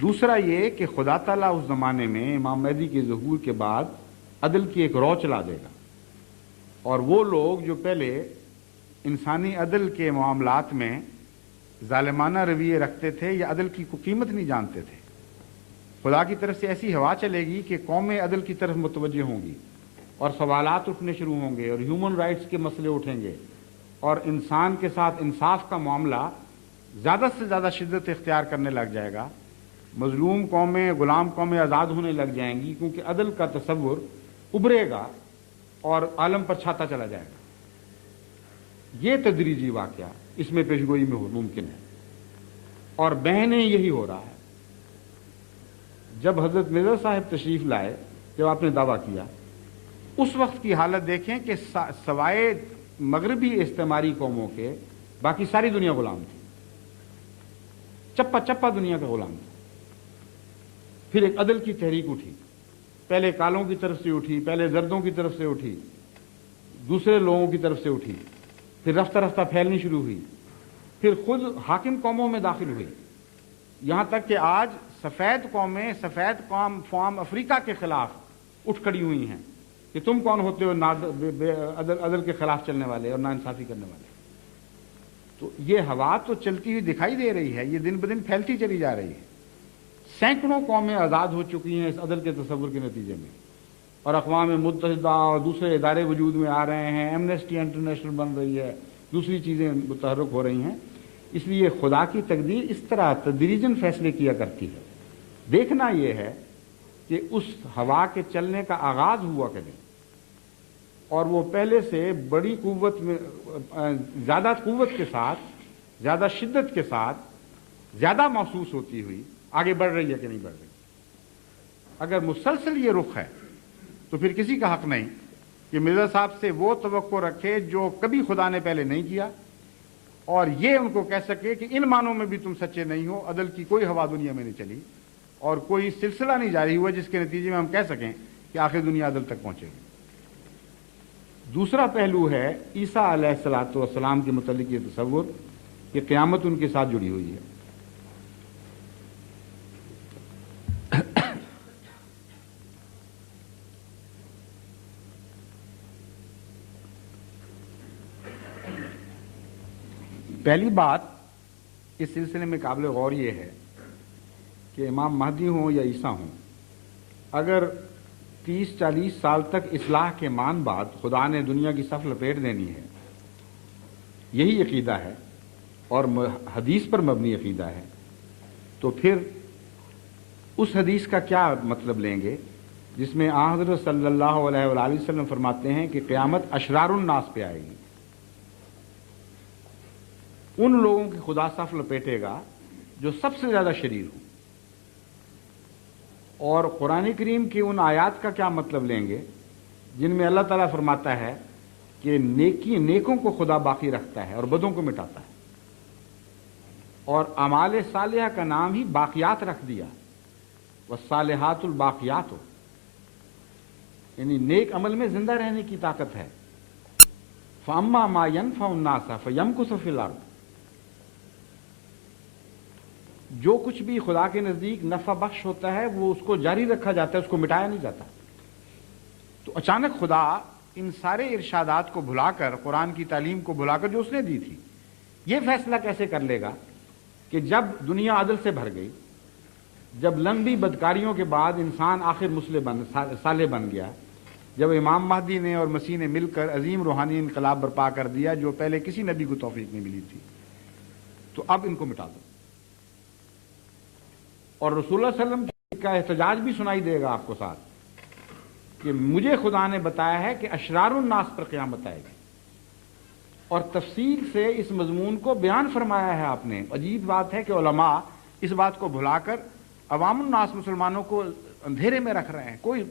دوسرا یہ کہ خدا تعالیٰ اس زمانے میں امام مہدی کے ظہور کے بعد عدل کی ایک رو چلا دے گا، اور وہ لوگ جو پہلے انسانی عدل کے معاملات میں ظالمانہ رویے رکھتے تھے یا عدل کی کوئی قیمت نہیں جانتے تھے، خدا کی طرف سے ایسی ہوا چلے گی کہ قومیں عدل کی طرف متوجہ ہوں گی، اور سوالات اٹھنے شروع ہوں گے، اور ہیومن رائٹس کے مسئلے اٹھیں گے، اور انسان کے ساتھ انصاف کا معاملہ زیادہ سے زیادہ شدت اختیار کرنے لگ جائے گا، مظلوم قومیں، غلام قومیں آزاد ہونے لگ جائیں گی، کیونکہ عدل کا تصور ابھرے گا اور عالم پر چھاتا چلا جائے گا۔ یہ تدریجی واقعہ اس میں پیشگوئی میں ممکن ہے، اور بہنیں یہی ہو رہا ہے۔ جب حضرت مرزا صاحب تشریف لائے، جب آپ نے دعویٰ کیا، اس وقت کی حالت دیکھیں کہ سوائے مغربی استعماری قوموں کے باقی ساری دنیا غلام تھی، چپا چپا دنیا کا غلام تھا۔ پھر ایک عدل کی تحریک اٹھی، پہلے کالوں کی طرف سے اٹھی، پہلے زردوں کی طرف سے اٹھی، دوسرے لوگوں کی طرف سے اٹھی، پھر رفتہ رفتہ پھیلنی شروع ہوئی، پھر خود حاکم قوموں میں داخل ہوئی، یہاں تک کہ آج سفید قومیں سفید قوم افریقہ کے خلاف اٹھ کھڑی ہوئی ہیں کہ تم کون ہوتے ہو عدل کے خلاف چلنے والے اور ناانصافی کرنے والے۔ تو یہ ہوا تو چلتی ہوئی دکھائی دے رہی ہے، یہ دن بدن پھیلتی چلی جا رہی ہے۔ سینکڑوں قومیں آزاد ہو چکی ہیں اس عدل کے تصور کے نتیجے میں، اور اقوام متحدہ اور دوسرے ادارے وجود میں آ رہے ہیں، ایمنسٹی انٹرنیشنل بن رہی ہے، دوسری چیزیں متحرک ہو رہی ہیں۔ اس لیے خدا کی تقدیر اس طرح تدریجاً فیصلے کیا کرتی ہے۔ دیکھنا یہ ہے کہ اس ہوا کے چلنے کا آغاز ہوا کرے، اور وہ پہلے سے بڑی قوت میں، زیادہ قوت کے ساتھ، زیادہ شدت کے ساتھ، زیادہ محسوس ہوتی ہوئی آگے بڑھ رہی ہے کہ نہیں بڑھ رہی۔ اگر مسلسل یہ رخ ہے تو پھر کسی کا حق نہیں کہ مرزا صاحب سے وہ توقع رکھے جو کبھی خدا نے پہلے نہیں کیا، اور یہ ان کو کہہ سکے کہ ان معنوں میں بھی تم سچے نہیں ہو، عدل کی کوئی ہوا دنیا میں نہیں چلی، اور کوئی سلسلہ نہیں جاری ہوا جس کے نتیجے میں ہم کہہ سکیں کہ آخر دنیا عدل تک پہنچے گی۔ دوسرا پہلو ہے عیسیٰ علیہ الصلوۃ والسلام کے متعلق یہ تصور کہ قیامت ان کے ساتھ جڑی ہوئی ہے۔ پہلی بات اس سلسلے میں قابل غور یہ ہے کہ امام مہدی ہوں یا عیسیٰ ہوں، اگر 30-40 سال تک اصلاح کے مان بعد خدا نے دنیا کی صف لپیٹ دینی ہے، یہی عقیدہ ہے اور حدیث پر مبنی عقیدہ ہے، تو پھر اس حدیث کا کیا مطلب لیں گے جس میں حضرت صلی اللہ علیہ وآلہ وسلم فرماتے ہیں کہ قیامت اشرار الناس پہ آئے گی، ان لوگوں کی خدا صف لپیٹے گا جو سب سے زیادہ شریر ہوں۔ اور قرآن کریم کی ان آیات کا کیا مطلب لیں گے جن میں اللہ تعالیٰ فرماتا ہے کہ نیکوں کو خدا باقی رکھتا ہے اور بدوں کو مٹاتا ہے، اور اعمال صالحہ کا نام ہی باقیات رکھ دیا، والصالحات الباقیات، یعنی نیک عمل میں زندہ رہنے کی طاقت ہے۔ فَأَمَّا مَا يَنْفَعُ النَّاسَ فَيَمْكُثُ فِي الْأَرْضِ، جو کچھ بھی خدا کے نزدیک نفع بخش ہوتا ہے وہ اس کو جاری رکھا جاتا ہے، اس کو مٹایا نہیں جاتا۔ تو اچانک خدا ان سارے ارشادات کو بھلا کر، قرآن کی تعلیم کو بھلا کر جو اس نے دی تھی، یہ فیصلہ کیسے کر لے گا کہ جب دنیا عدل سے بھر گئی، جب لمبی بدکاریوں کے بعد انسان آخر صالح بن گیا، جب امام مہدی نے اور مسیح نے مل کر عظیم روحانی انقلاب برپا کر دیا جو پہلے کسی نبی کو توفیق نہیں ملی تھی، تو اب ان کو مٹا دو۔ اور رسول اللہ صلی اللہ علیہ وسلم کا احتجاج بھی سنائی دے گا آپ کو ساتھ کہ مجھے خدا نے بتایا ہے کہ اشرار الناس پر قیامت آئے گی، اور تفصیل سے اس مضمون کو بیان فرمایا ہے آپ نے۔ عجیب بات ہے کہ علماء اس بات کو بھلا کر عوام الناس مسلمانوں کو اندھیرے میں رکھ رہے ہیں، کوئی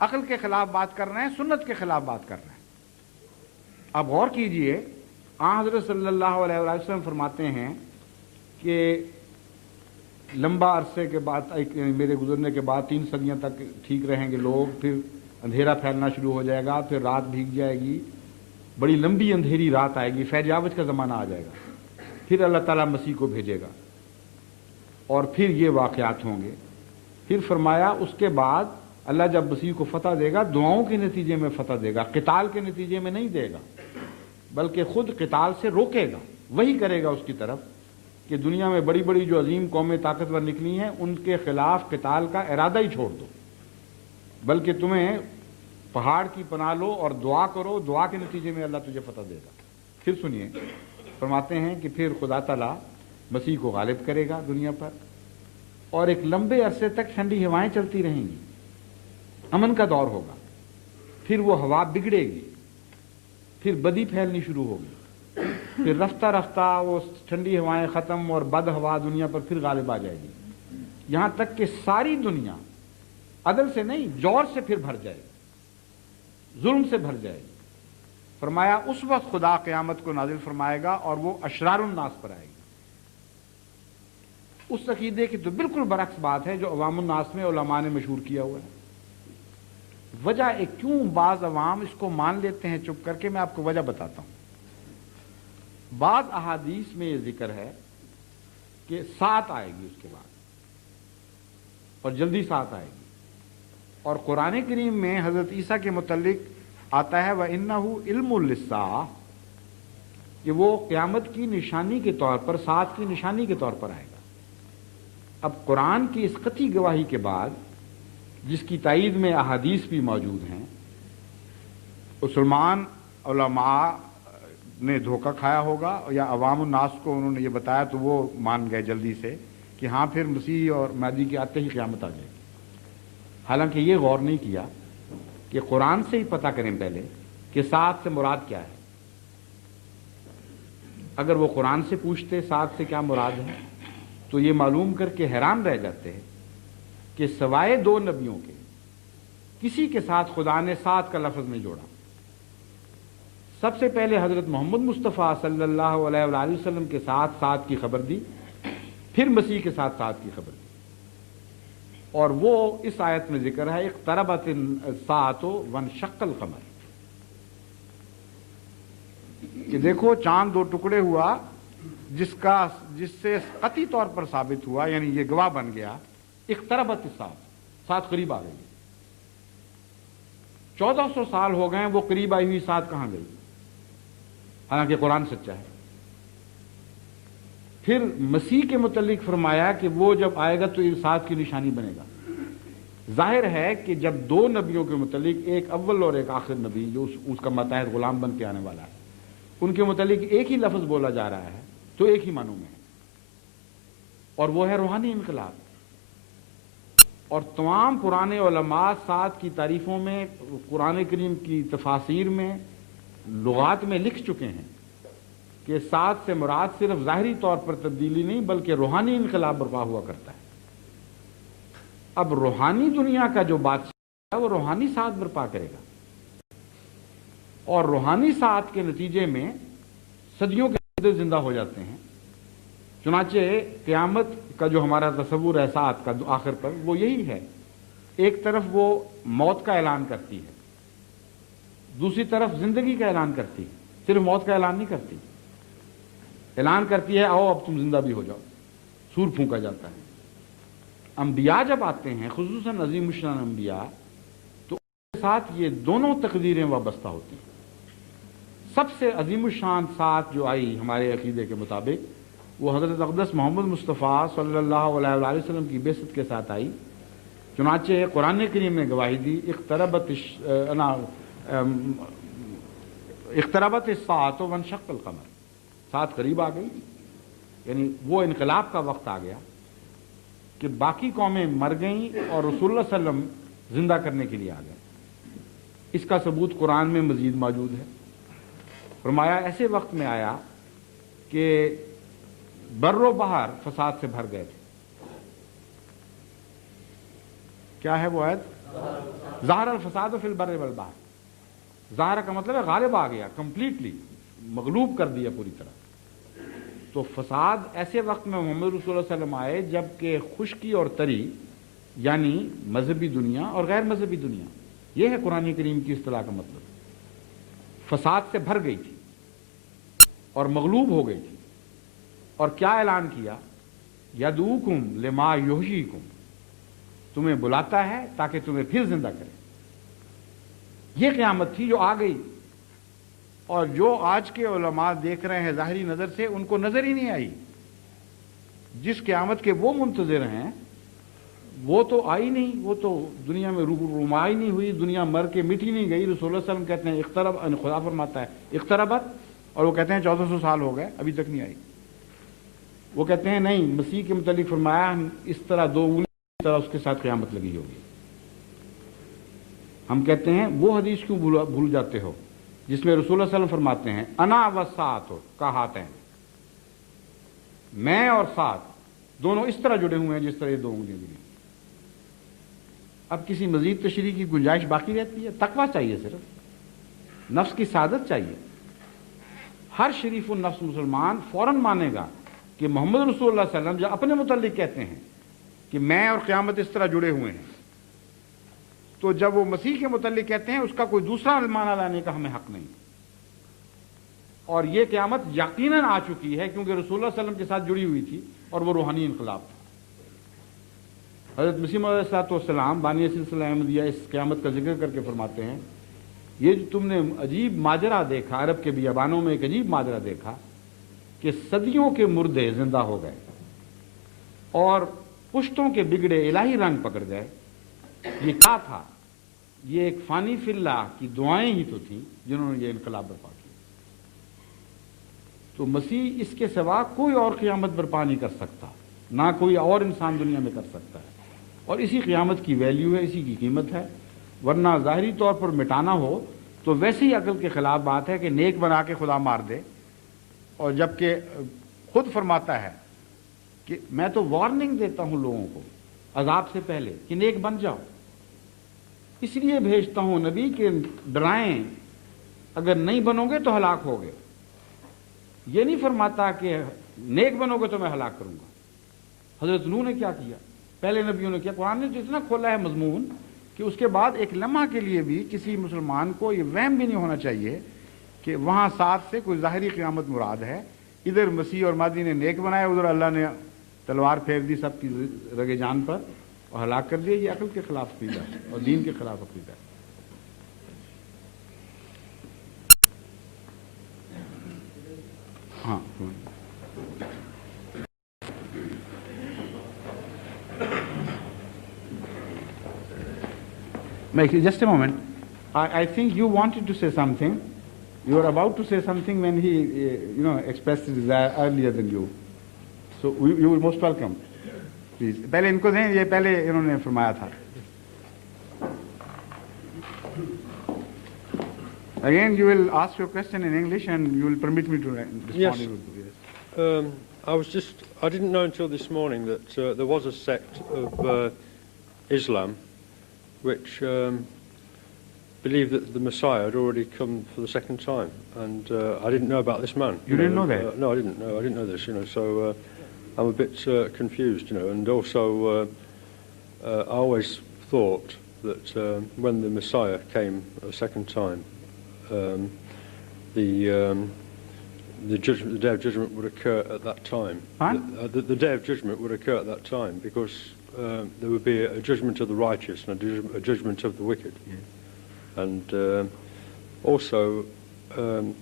عقل کے خلاف بات کر رہے ہیں، سنت کے خلاف بات کر رہے ہیں۔ اب غور کیجئے، آن حضرت صلی اللہ علیہ وسلم فرماتے ہیں کہ لمبا عرصے کے بعد میرے گزرنے کے بعد 3 صدیاں تک ٹھیک رہیں گے لوگ، پھر اندھیرا پھیلنا شروع ہو جائے گا، پھر رات بھیگ جائے گی، بڑی لمبی اندھیری رات آئے گی، فیض کا زمانہ آ جائے گا، پھر اللہ تعالیٰ مسیح کو بھیجے گا اور پھر یہ واقعات ہوں گے۔ پھر فرمایا اس کے بعد اللہ جب مسیح کو فتح دے گا دعاؤں کے نتیجے میں فتح دے گا، قتال کے نتیجے میں نہیں دے گا، بلکہ خود قتال سے روکے گا، وہی کرے گا اس کی طرف کہ دنیا میں بڑی بڑی جو عظیم قومیں طاقتور نکلی ہیں ان کے خلاف قتال کا ارادہ ہی چھوڑ دو، بلکہ تمہیں پہاڑ کی پناہ لو اور دعا کرو، دعا کے نتیجے میں اللہ تجھے فتح دے گا۔ پھر سنیے، فرماتے ہیں کہ پھر خدا تعالیٰ مسیح کو غالب کرے گا دنیا پر، اور ایک لمبے عرصے تک ٹھنڈی ہوائیں چلتی رہیں گی، امن کا دور ہوگا، پھر وہ ہوا بگڑے گی، پھر بدی پھیلنی شروع ہوگی، پھر رفتہ رفتہ وہ ٹھنڈی ہوائیں ختم اور بد ہوا دنیا پر پھر غالب آ جائے گی، یہاں تک کہ ساری دنیا عدل سے نہیں جور سے پھر بھر جائے گی، ظلم سے بھر جائے گی۔ فرمایا اس وقت خدا قیامت کو نازل فرمائے گا اور وہ اشرار الناس پر آئے گی۔ اس عقیدے کی تو بالکل برعکس بات ہے جو عوام الناس میں علماء نے مشہور کیا ہوا ہے۔ وجہ کیوں بعض عوام اس کو مان لیتے ہیں چپ کر کے، میں آپ کو وجہ بتاتا ہوں۔ بعض احادیث میں یہ ذکر ہے کہ سات آئے گی اس کے بعد، اور جلدی سات آئے گی، اور قرآن کریم میں حضرت عیسیٰ کے متعلق آتا ہے وَإِنَّهُ عِلْمٌ لِلسَّاعَةِ، کہ وہ قیامت کی نشانی کے طور پر، سات کی نشانی کے طور پر آئے گا۔ اب قرآن کی اس قطعی گواہی کے بعد، جس کی تائید میں احادیث بھی موجود ہیں، مسلمان علماء نے دھوکہ کھایا ہوگا یا عوام الناس کو انہوں نے یہ بتایا تو وہ مان گئے جلدی سے کہ ہاں پھر مسیح اور مہدی کے آتے ہی قیامت آ جائے گی، حالانکہ یہ غور نہیں کیا کہ قرآن سے ہی پتہ کریں پہلے کہ سات سے مراد کیا ہے۔ اگر وہ قرآن سے پوچھتے سات سے کیا مراد ہے تو یہ معلوم کر کے حیران رہ جاتے ہیں کہ سوائے 2 نبیوں کے کسی کے ساتھ خدا نے سات کا لفظ نہیں جوڑا۔ سب سے پہلے حضرت محمد مصطفیٰ صلی اللہ علیہ وآلہ وسلم کے ساتھ سات کی خبر دی، پھر مسیح کے ساتھ سات کی خبر دی، اور وہ اس آیت میں ذکر ہے اقتربت الساعۃ وانشق القمر، کہ دیکھو چاند 2 ٹکڑے ہوا، جس سے قطعی طور پر ثابت ہوا، یعنی یہ گواہ بن گیا، اقتربت الساعۃ، سات قریب آ گئی۔ 1400 سال ہو گئے وہ قریب آئی ہوئی سات کہاں گئی، حالانکہ قرآن سچا ہے۔ پھر مسیح کے متعلق فرمایا کہ وہ جب آئے گا تو سات کی نشانی بنے گا۔ ظاہر ہے کہ جب 2 نبیوں کے متعلق، ایک اول اور ایک آخر نبی جو اس کا ماتحت غلام بن کے آنے والا ہے، ان کے متعلق ایک ہی لفظ بولا جا رہا ہے تو ایک ہی معنوں میں ہے، اور وہ ہے روحانی انقلاب۔ اور تمام پرانے علماء سات کی تعریفوں میں، قرآن کریم کی تفاسیر میں، لغات میں لکھ چکے ہیں کہ سات سے مراد صرف ظاہری طور پر تبدیلی نہیں بلکہ روحانی انقلاب برپا ہوا کرتا ہے۔ اب روحانی دنیا کا جو بادشاہ ہے وہ روحانی سات برپا کرے گا، اور روحانی سات کے نتیجے میں صدیوں کے زندہ ہو جاتے ہیں۔ چنانچہ قیامت کا جو ہمارا تصور ہے سات کا آخر پر، وہ یہی ہے، ایک طرف وہ موت کا اعلان کرتی ہے، دوسری طرف زندگی کا اعلان کرتی ہے، صرف موت کا اعلان نہیں کرتی، اعلان کرتی ہے آؤ اب تم زندہ بھی ہو جاؤ، سور پھونکا جاتا ہے۔ انبیاء جب آتے ہیں، خصوصاً عظیم الشان انبیاء، تو ان کے ساتھ یہ دونوں تقدیریں وابستہ ہوتی ہیں۔ سب سے عظیم الشان سات جو آئی ہمارے عقیدے کے مطابق وہ حضرت اقدس محمد مصطفیٰ صلی اللہ علیہ وآلہ وسلم کی بعثت کے ساتھ آئی، چنانچہ قرآن کریم نے گواہی دی اقتربت الساعۃ وانشق القمر، ساتھ قریب آ گئی، یعنی وہ انقلاب کا وقت آ گیا کہ باقی قومیں مر گئیں اور رسول اللہ صلی اللہ علیہ وسلم زندہ کرنے کے لیے آ گئے۔ اس کا ثبوت قرآن میں مزید موجود ہے۔ فرمایا ایسے وقت میں آیا کہ بر و بحر فساد سے بھر گئے تھے۔ کیا ہے وہ آیت؟ ظاہر الفساد فی البر والبحر، ظاہر کا مطلب ہے غالب آ گیا، کمپلیٹلی مغلوب کر دیا پوری طرح۔ تو فساد ایسے وقت میں محمد رسول اللہ صلی اللہ علیہ وسلم آئے جب کہ خشکی اور تری، یعنی مذہبی دنیا اور غیر مذہبی دنیا، یہ ہے قرآن کریم کی اصطلاح کا مطلب، فساد سے بھر گئی تھی اور مغلوب ہو گئی تھی۔ اور کیا اعلان کیا؟ یدعوکم لما یحییکم، تمہیں بلاتا ہے تاکہ تمہیں پھر زندہ کرے۔ یہ قیامت تھی جو آ گئی، اور جو آج کے علماء دیکھ رہے ہیں ظاہری نظر سے، ان کو نظر ہی نہیں آئی۔ جس قیامت کے وہ منتظر ہیں وہ تو آئی نہیں، وہ تو دنیا میں رمائی نہیں ہوئی، دنیا مر کے مٹی نہیں گئی۔ رسول اللہ صلی اللہ علیہ وسلم کہتے ہیں اقترب، خدا فرماتا ہے اقتربت، اور وہ کہتے ہیں 1400 سال ہو گئے ابھی تک نہیں آئی۔ وہ کہتے ہیں نہیں، مسیح کے متعلق فرمایا اس طرح دو انگلی کی طرح اس کے ساتھ قیامت لگی ہوگی۔ ہم کہتے ہیں وہ حدیث کیوں بھول جاتے ہو جس میں رسول اللہ صلی اللہ علیہ وسلم فرماتے ہیں انا والساعۃ کہاتین، میں اور ساتھ دونوں اس طرح جڑے ہوئے ہیں جس طرح یہ دو انگلیاں جڑی۔ اب کسی مزید تشریح کی گنجائش باقی رہتی ہے؟ تقویٰ چاہیے، صرف نفس کی سعادت چاہیے۔ ہر شریف النفس مسلمان فوراً مانے گا کہ محمد رسول اللہ صلی اللہ علیہ وسلم جو اپنے متعلق کہتے ہیں کہ میں اور قیامت اس طرح جڑے ہوئے ہیں، تو جب وہ مسیح کے متعلق کہتے ہیں اس کا کوئی دوسرا معنی لانے کا ہمیں حق نہیں۔ اور یہ قیامت یقیناً آ چکی ہے کیونکہ رسول اللہ صلی اللہ علیہ وسلم کے ساتھ جڑی ہوئی تھی اور وہ روحانی انقلاب تھا۔ حضرت مسیح موعود علیہ السلام بانی سلسلہ احمدیہ اس قیامت کا ذکر کر کے فرماتے ہیں یہ جو تم نے عجیب ماجرا دیکھا، عرب کے بیابانوں میں ایک عجیب ماجرا دیکھا کہ صدیوں کے مردے زندہ ہو گئے اور پشتوں کے بگڑے الہی رنگ پکڑ گئے۔ یہ کیا تھا؟ یہ ایک فانی فی اللہ کی دعائیں ہی تو تھیں جنہوں نے یہ انقلاب برپا کیا۔ تو مسیح اس کے سوا کوئی اور قیامت برپا نہیں کر سکتا، نہ کوئی اور انسان دنیا میں کر سکتا ہے، اور اسی قیامت کی ویلیو ہے، اسی کی قیمت ہے۔ ورنہ ظاہری طور پر مٹانا ہو تو ویسے ہی عقل کے خلاف بات ہے کہ نیک بنا کے خدا مار دے، اور جبکہ خود فرماتا ہے کہ میں تو وارننگ دیتا ہوں لوگوں کو عذاب سے پہلے کہ نیک بن جاؤ، اس لیے بھیجتا ہوں نبی کہ ڈرائیں، اگر نہیں بنو گے تو ہلاک ہوگے۔ یہ نہیں فرماتا کہ نیک بنو گے تو میں ہلاک کروں گا۔ حضرت نوح نے کیا کیا، پہلے نبیوں نے کیا۔ قرآن نے تو اتنا کھولا ہے مضمون کہ اس کے بعد ایک لمحہ کے لیے بھی کسی مسلمان کو یہ وہم بھی نہیں ہونا چاہیے کہ وہاں ساتھ سے کوئی ظاہری قیامت مراد ہے۔ ادھر مسیح اور مہدی نے نیک بنایا، ادھر اللہ نے تلوار پھیر دی سب کی رگے جان پر اور ہلاک کر دیا۔ یہ عقل کے خلاف عقیدہ ہے اور دین کے خلاف عقیدہ ہے۔ ہاں just a moment. I think you wanted to say something. You were about to say something when he expressed his desire earlier than you. So you were most welcome. Please. پہلے ان کو دیں، یہ پہلے انہوں نے فرمایا تھا۔ Again, you will ask your question in English and you will permit me to respond. Yes. Yes. I didn't know until this morning that there was a sect of Islam which believed that the Messiah had already come for the second time, and I didn't know about this man. You didn't know that? No, I didn't know this. So I'm a bit confused. And also I always thought that when the Messiah came a second time, the day of judgment would occur at that time. The day of judgment would occur at that time because there would be a judgment of the righteous and a judgment of the wicked. Yes. And also, I'm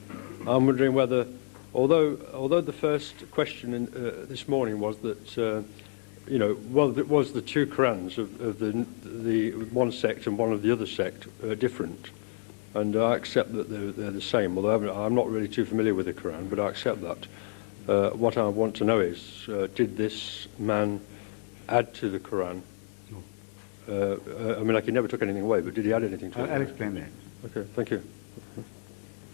wondering whether, although the first question this morning was that well, it was the two Qurans of the one sect and one of the other sect different, and I accept that they're the same. Although I'm not really too familiar with the Quran, but I accept that. What I want to know is, did this man add to the Quran? I mean, like he never took anything away, but did he add anything to it? I'll explain that. Okay, thank you.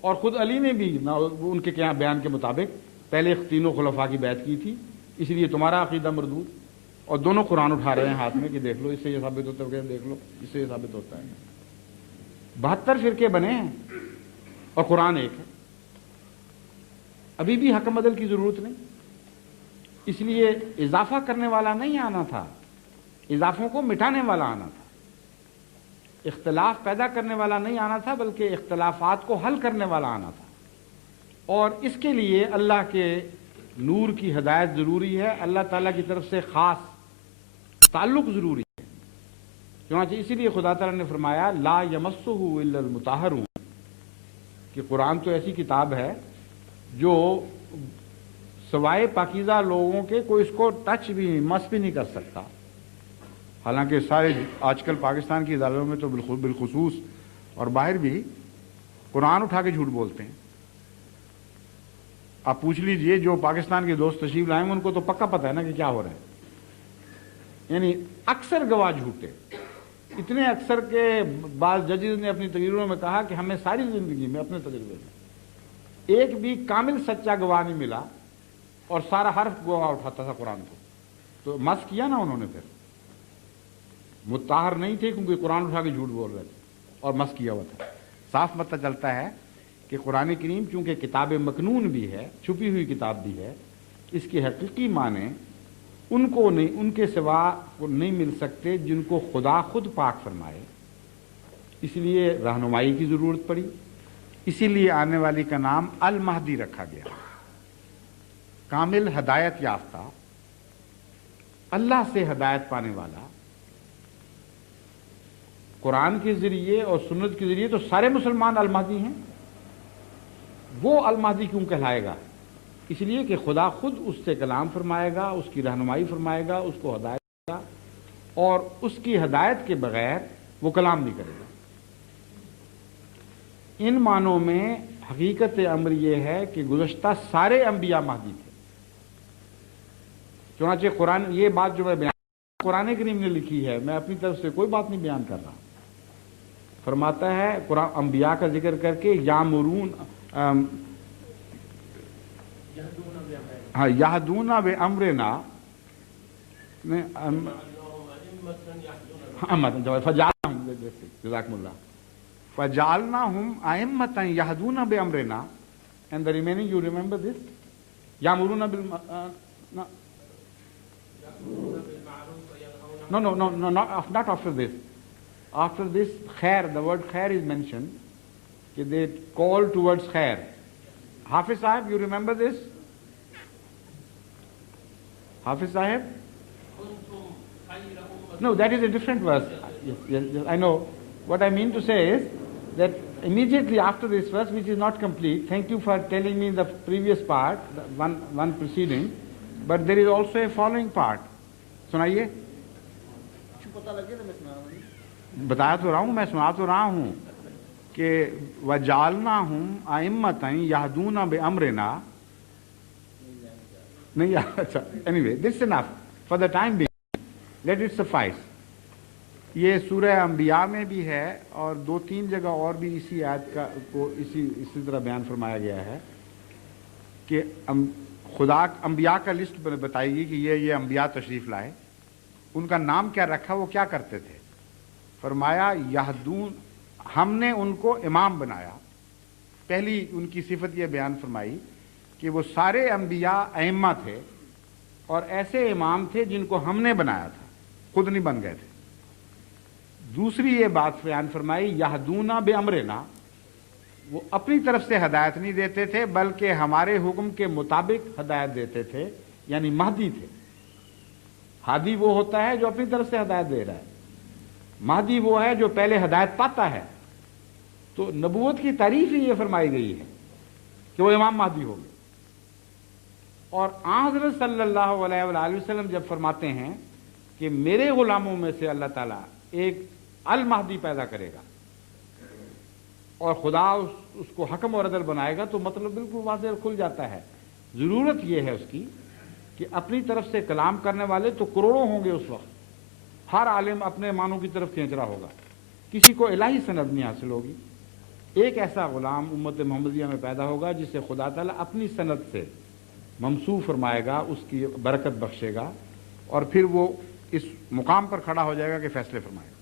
اور خود علی نے بھی ان کے کیا بیان کے مطابق پہلے تینوں خلفاء کی بیعت کی تھی، اس لیے تمہارا عقیدہ مردود، اور دونوں قرآن اٹھا رہے ہیں ہاتھ میں کہ دیکھ لو اس سے یہ ثابت ہوتا ہے، دیکھ لو اس سے یہ ثابت ہوتا ہے۔ 72 فرقے بنے ہیں اور قرآن ایک ہے۔ ابھی بھی حکم عدل کی ضرورت نہیں، اس لیے اضافہ کرنے والا نہیں آنا تھا، اضافوں کو مٹانے والا آنا تھا، اختلاف پیدا کرنے والا نہیں آنا تھا، بلکہ اختلافات کو حل کرنے والا آنا تھا۔ اور اس کے لیے اللہ کے نور کی ہدایت ضروری ہے، اللہ تعالیٰ کی طرف سے خاص تعلق ضروری ہے۔ چنانچہ اسی لیے خدا تعالیٰ نے فرمایا لا یمسہ الا المطہرون، کہ قرآن تو ایسی کتاب ہے جو سوائے پاکیزہ لوگوں کے کوئی اس کو ٹچ بھی مس بھی نہیں کر سکتا۔ حالانکہ سارے آج کل پاکستان کی عدالتوں میں تو بالخصوص اور باہر بھی قرآن اٹھا کے جھوٹ بولتے ہیں۔ آپ پوچھ لیجئے جو پاکستان کے دوست تشریف لائیں گے ان کو تو پکا پتہ ہے نا کہ کیا ہو رہا ہے، یعنی اکثر گواہ جھوٹے، اتنے اکثر کے بعض ججز نے اپنی تقریروں میں کہا کہ ہمیں ساری زندگی میں اپنے تجربے میں ایک بھی کامل سچا گواہ نہیں ملا، اور سارا حرف گواہ اٹھاتا تھا قرآن کو، تو مس کیا نا انہوں نے، پھر مطہر نہیں تھے کیونکہ قرآن اٹھا کے جھوٹ بول رہے تھے اور مس کیا ہوا تھا۔ صاف پتہ چلتا ہے کہ قرآن کریم چونکہ کتاب مکنون بھی ہے، چھپی ہوئی کتاب بھی ہے، اس کے حقیقی معنی ان کو نہیں، ان کے سوا کو نہیں مل سکتے جن کو خدا خود پاک فرمائے، اس لیے رہنمائی کی ضرورت پڑی، اسی لیے آنے والی کا نام المہدی رکھا گیا، کامل ہدایت یافتہ، اللہ سے ہدایت پانے والا۔ قرآن کے ذریعے اور سنت کے ذریعے تو سارے مسلمان المہدی ہیں، وہ المہدی کیوں کہلائے گا؟ اس لیے کہ خدا خود اس سے کلام فرمائے گا، اس کی رہنمائی فرمائے گا، اس کو ہدایت دے گا، اور اس کی ہدایت کے بغیر وہ کلام نہیں کرے گا۔ ان معنوں میں حقیقت امر یہ ہے کہ گزشتہ سارے انبیاء مہدی تھے۔ چنانچہ قرآن، یہ بات جو میں بیان قرآن کریم نے لکھی ہے، میں اپنی طرف سے کوئی بات نہیں بیان کر رہا، فرماتا ہے قرآن انبیاء کا ذکر کر کے یامرون یہدون بامرنا، جزاکم اللہ، فجعلناہم ائمۃ یہدون بامرنا، and the remaining you remember this یامرون No, not after this. After this, khair, the word khair is mentioned, that they call towards khair. Hafiz Sahib, you remember this? Hafiz Sahib? No, that is a different verse. Yes, I know. What I mean to say is that immediately after this verse, which is not complete, thank you for telling me the previous part, the one preceding, but there is also a following part. سنائیے، بتایا تو رہا ہوں، میں سنا تو رہا ہوں کہ وَجَعَلْنَاهُمْ أَئِمَّةً يَهْدُونَ بِأَمْرِنَا، نہیں، اچھا، anyway, this is enough for the time being, let it suffice۔ یہ سورہ انبیاء میں بھی ہے اور 2-3 جگہ اور بھی اسی آیت کو اسی طرح بیان فرمایا گیا ہے کہ خدا انبیاء کا لسٹ بتائی گی کہ یہ انبیاء تشریف لائے، ان کا نام کیا رکھا، وہ کیا کرتے تھے۔ فرمایا یہدون، ہم نے ان کو امام بنایا۔ پہلی ان کی صفت یہ بیان فرمائی کہ وہ سارے انبیاء ائمہ تھے اور ایسے امام تھے جن کو ہم نے بنایا تھا، خود نہیں بن گئے تھے۔ دوسری یہ بات بیان فرمائی یہدون بامرنا، وہ اپنی طرف سے ہدایت نہیں دیتے تھے بلکہ ہمارے حکم کے مطابق ہدایت دیتے تھے، یعنی مہدی تھے۔ ہادی وہ ہوتا ہے جو اپنی طرف سے ہدایت دے رہا ہے، مہدی وہ ہے جو پہلے ہدایت پاتا ہے۔ تو نبوت کی تعریف ہی یہ فرمائی گئی ہے کہ وہ امام مہدی ہوں گے۔ اور حضرت صلی اللہ علیہ وآلہ وسلم جب فرماتے ہیں کہ میرے غلاموں میں سے اللہ تعالیٰ ایک المہدی پیدا کرے گا اور خدا اس کو حکم اور عدل بنائے گا، تو مطلب بالکل واضح کھل جاتا ہے۔ ضرورت یہ ہے اس کی کہ اپنی طرف سے کلام کرنے والے تو کروڑوں ہوں گے اس وقت، ہر عالم اپنے معنوں کی طرف کھینچ رہا ہوگا، کسی کو الہی سند نہیں حاصل ہوگی، ایک ایسا غلام امت محمدیہ میں پیدا ہوگا جسے خدا تعالیٰ اپنی سند سے ممسوح فرمائے گا، اس کی برکت بخشے گا، اور پھر وہ اس مقام پر کھڑا ہو جائے گا کہ فیصلے فرمائے گا۔